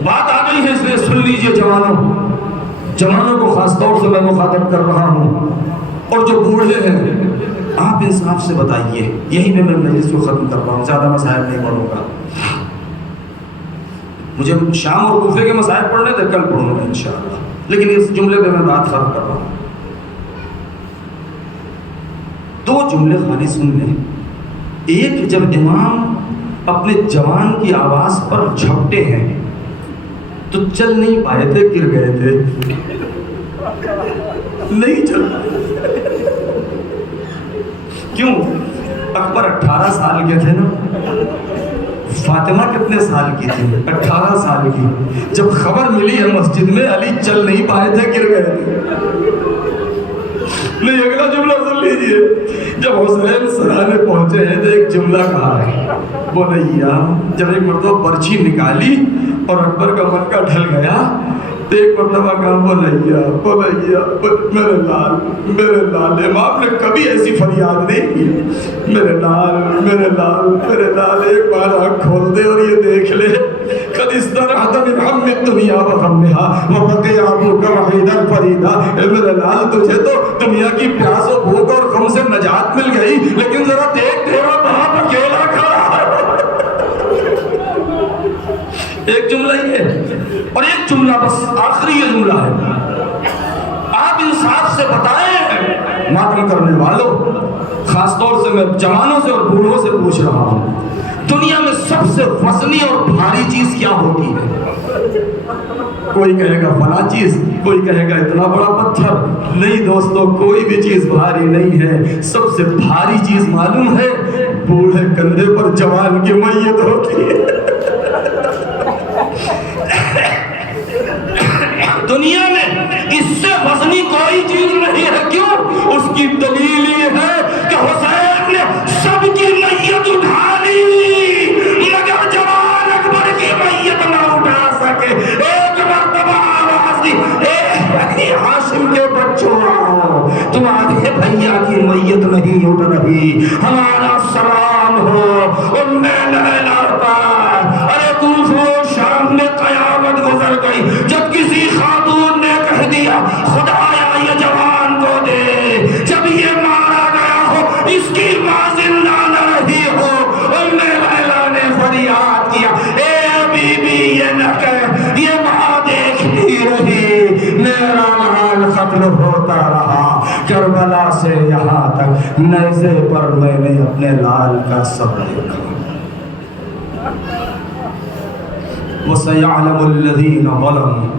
بات آ گئی ہے اس لیے سن لیجئے جوانوں کو خاص طور سے میں مخاطب کر رہا ہوں، اور جو بوڑھے ہیں آپ انصاف سے بتائیے، یہی میں مجلس کو ختم کر رہا ہوں، زیادہ مسائل نہیں پڑھوں گا۔ مجھے شام اور کوفے کے مسائل پڑھنے تھے، کل پڑھوں گا انشاءاللہ، لیکن اس جملے پہ میں بات ختم کر رہا ہوں۔ 2 جملے خالی سن لیں۔ ایک، جب امام اپنے جوان کی آواز پر جھپٹے ہیں تو چل نہیں پائے تھے، گر گئے تھے، نہیں چل پائے۔ کیوں؟ اکبر 18 سال کے تھے نا، فاطمہ کتنے سال کی تھی؟ 18 سال کی۔ جب خبر ملی ہے مسجد میں علی چل نہیں پائے تھے، گر گئے تھے۔ نہیں، اگلا جملہ سن لیجئے۔ جب حسین سرانے پہنچے ہیں تو ایک جملہ کہا ہے، بولیا جب ایک مرتبہ برچھی نکالی اور اکبر کا من کا ڈھل گیا تو ایک مرتبہ کہا بولیا میرے لال۔ امام نے کبھی ایسی فریاد نہیں کی، میرے لال ایک بار آنکھ کھول دے اور یہ دیکھ لے، قد استرحت من غم الدنیا وغمها وبقي ابوك وحيدا فريدا۔ میرے لال تجھے تو دنیا کی پیاس و بھوک اور غم سے نجات مل گئی، لیکن ذرا دیکھ تیرا باپ اکیلا کھڑا ہے۔ ایک جملہ یہ، اور ایک جملہ بس آخری یہ جملہ ہے، آپ انصاف سے بتائیں ماتم کرنے والوں، خاص طور سے میں جوانوں سے اور بوڑھوں سے پوچھ رہا ہوں، دنیا میں سب سے وزنی اور بھاری چیز کیا ہوتی ہے؟ کوئی کہے گا فلاں چیز، کوئی کہے گا اتنا بڑا پتھر۔ نہیں دوستو، کوئی بھی چیز بھاری نہیں ہے۔ سب سے بھاری چیز معلوم ہے؟ بوڑھے کندھے پر جوان کی میت ہوتی ہے۔ دنیا میں اس سے وزنی کوئی چیز نہیں ہے۔ کیوں؟ اس کی دلیل یہ ہے کہ حسین نے سب کی میت اٹھا لی مگر جوان اکبر کی میت نہ اٹھا سکے۔ ایک مرتبہ آواز دی، اے ہاشم کے بچوں، تمہارے بھیا کی میت نہیں اٹھ رہی، ہمارا سلام ہو ام لیلا پر۔ ارے کوفہ شام میں قیامت گزر گئی جب کسی خاتون نے کہہ دیا خدایا یہ جوان کو دے، جب یہ مارا گیا ہو اس کی ماں زندہ نہ رہی ہو۔ ام لیلا نے فریاد کیا، اے بی بی یہ نہ کہہ، یہ ماں دیکھتی رہی، میرا لال قتل ہوتا رہا کربلا سے یہاں تک، نیزے پر میں نے اپنے لال کا سب دیکھا۔ وَسَيَعْلَمُ الَّذِينَ ظَلَمُوا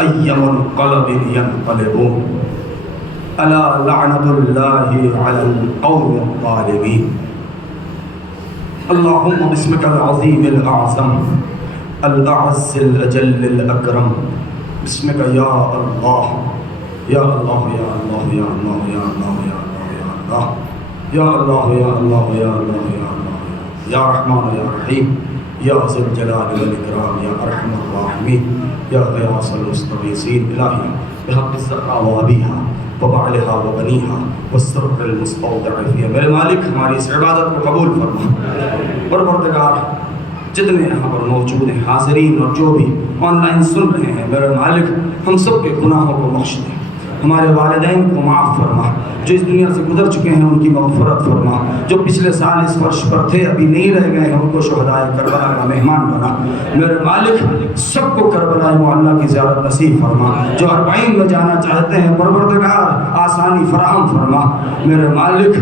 أَيَّ مُنقَلَبٍ يَنقَلِبُونَ أَلَا لَعْنَةُ اللَّهِ عَلَى الْقَوْمِ الظَّالِمِينَ۔ اللهم باسمك العظيم الأعظم الأعز الأجل الأكرم، باسمك يا الله يا الله يا الله يا الله يا الله يا الله يا الله يا الله يا الله يا الله يا رحمن يا رحيم يا ذو الجلال والإكرام يا أرحم الراحمين يا غياث المستغيثين۔ الہی بحق الزہرا و ابیہا وبعلہا وبنیہا والسر المستودع فیہا۔ میرے مالک ہماری اس عبادت کو قبول فرما۔ پروردگار جتنے یہاں پر موجود ہیں حاضرین اور جو بھی آن لائن سن رہے ہیں، میرے مالک ہم سب کے گناہوں کو بخش دیں، ہمارے والدین کو معاف فرما، جو اس دنیا سے گزر چکے ہیں ان کی مغفرت فرما، جو پچھلے سال اس فرش پر تھے ابھی نہیں رہ گئے ہیں ان کو شہدائے کربلا کا مہمان بنا۔ میرے مالک سب کو کربلا معلیٰ کی زیارت نصیب فرما، جو 40 میں جانا چاہتے ہیں پروردگار آسانی فراہم فرما۔ میرے مالک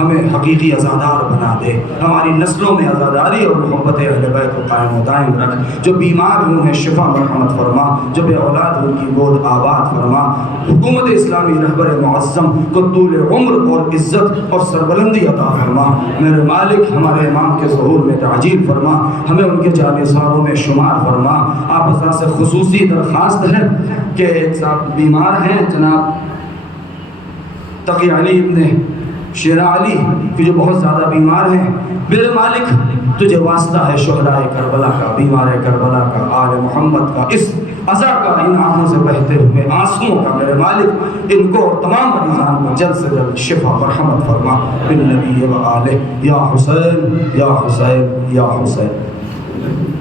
ہمیں حقیقی عزادار بنا دے، ہماری نسلوں میں عزاداری اور محبت اہل بیت کو قائم و دائم رکھ، جو بیمار ہوں ہیں شفا مرحمت فرما، جو بے اولاد ان کی گود آباد فرما۔ حکومت اسلامی رہبر معظم کو طول عمر اور عزت اور سربلندی عطا فرما۔ میرے مالک ہمارے امام کے ظہور میں تعجیل فرما، ہمیں ان کے جانثاروں میں شمار فرما۔ آپ حضرات سے خصوصی درخواست ہے کہ ایک صاحب بیمار ہیں جناب تقی علی ابن شیر علی کہ جو بہت زیادہ بیمار ہیں، میرے مالک تجھے واسطہ ہے شہدائے کربلا کا، بیمار کربلا کا، آل محمد کا، اس عزا کا، ان آنکھوں سے بہتے ہوئے آنسوؤں کا، میرے مالک ان کو اور تمام مریضان کو جلد سے جلد شفا مرحمت فرما بالنبی و آلہ۔ یا حسین یا حسین یا حسین۔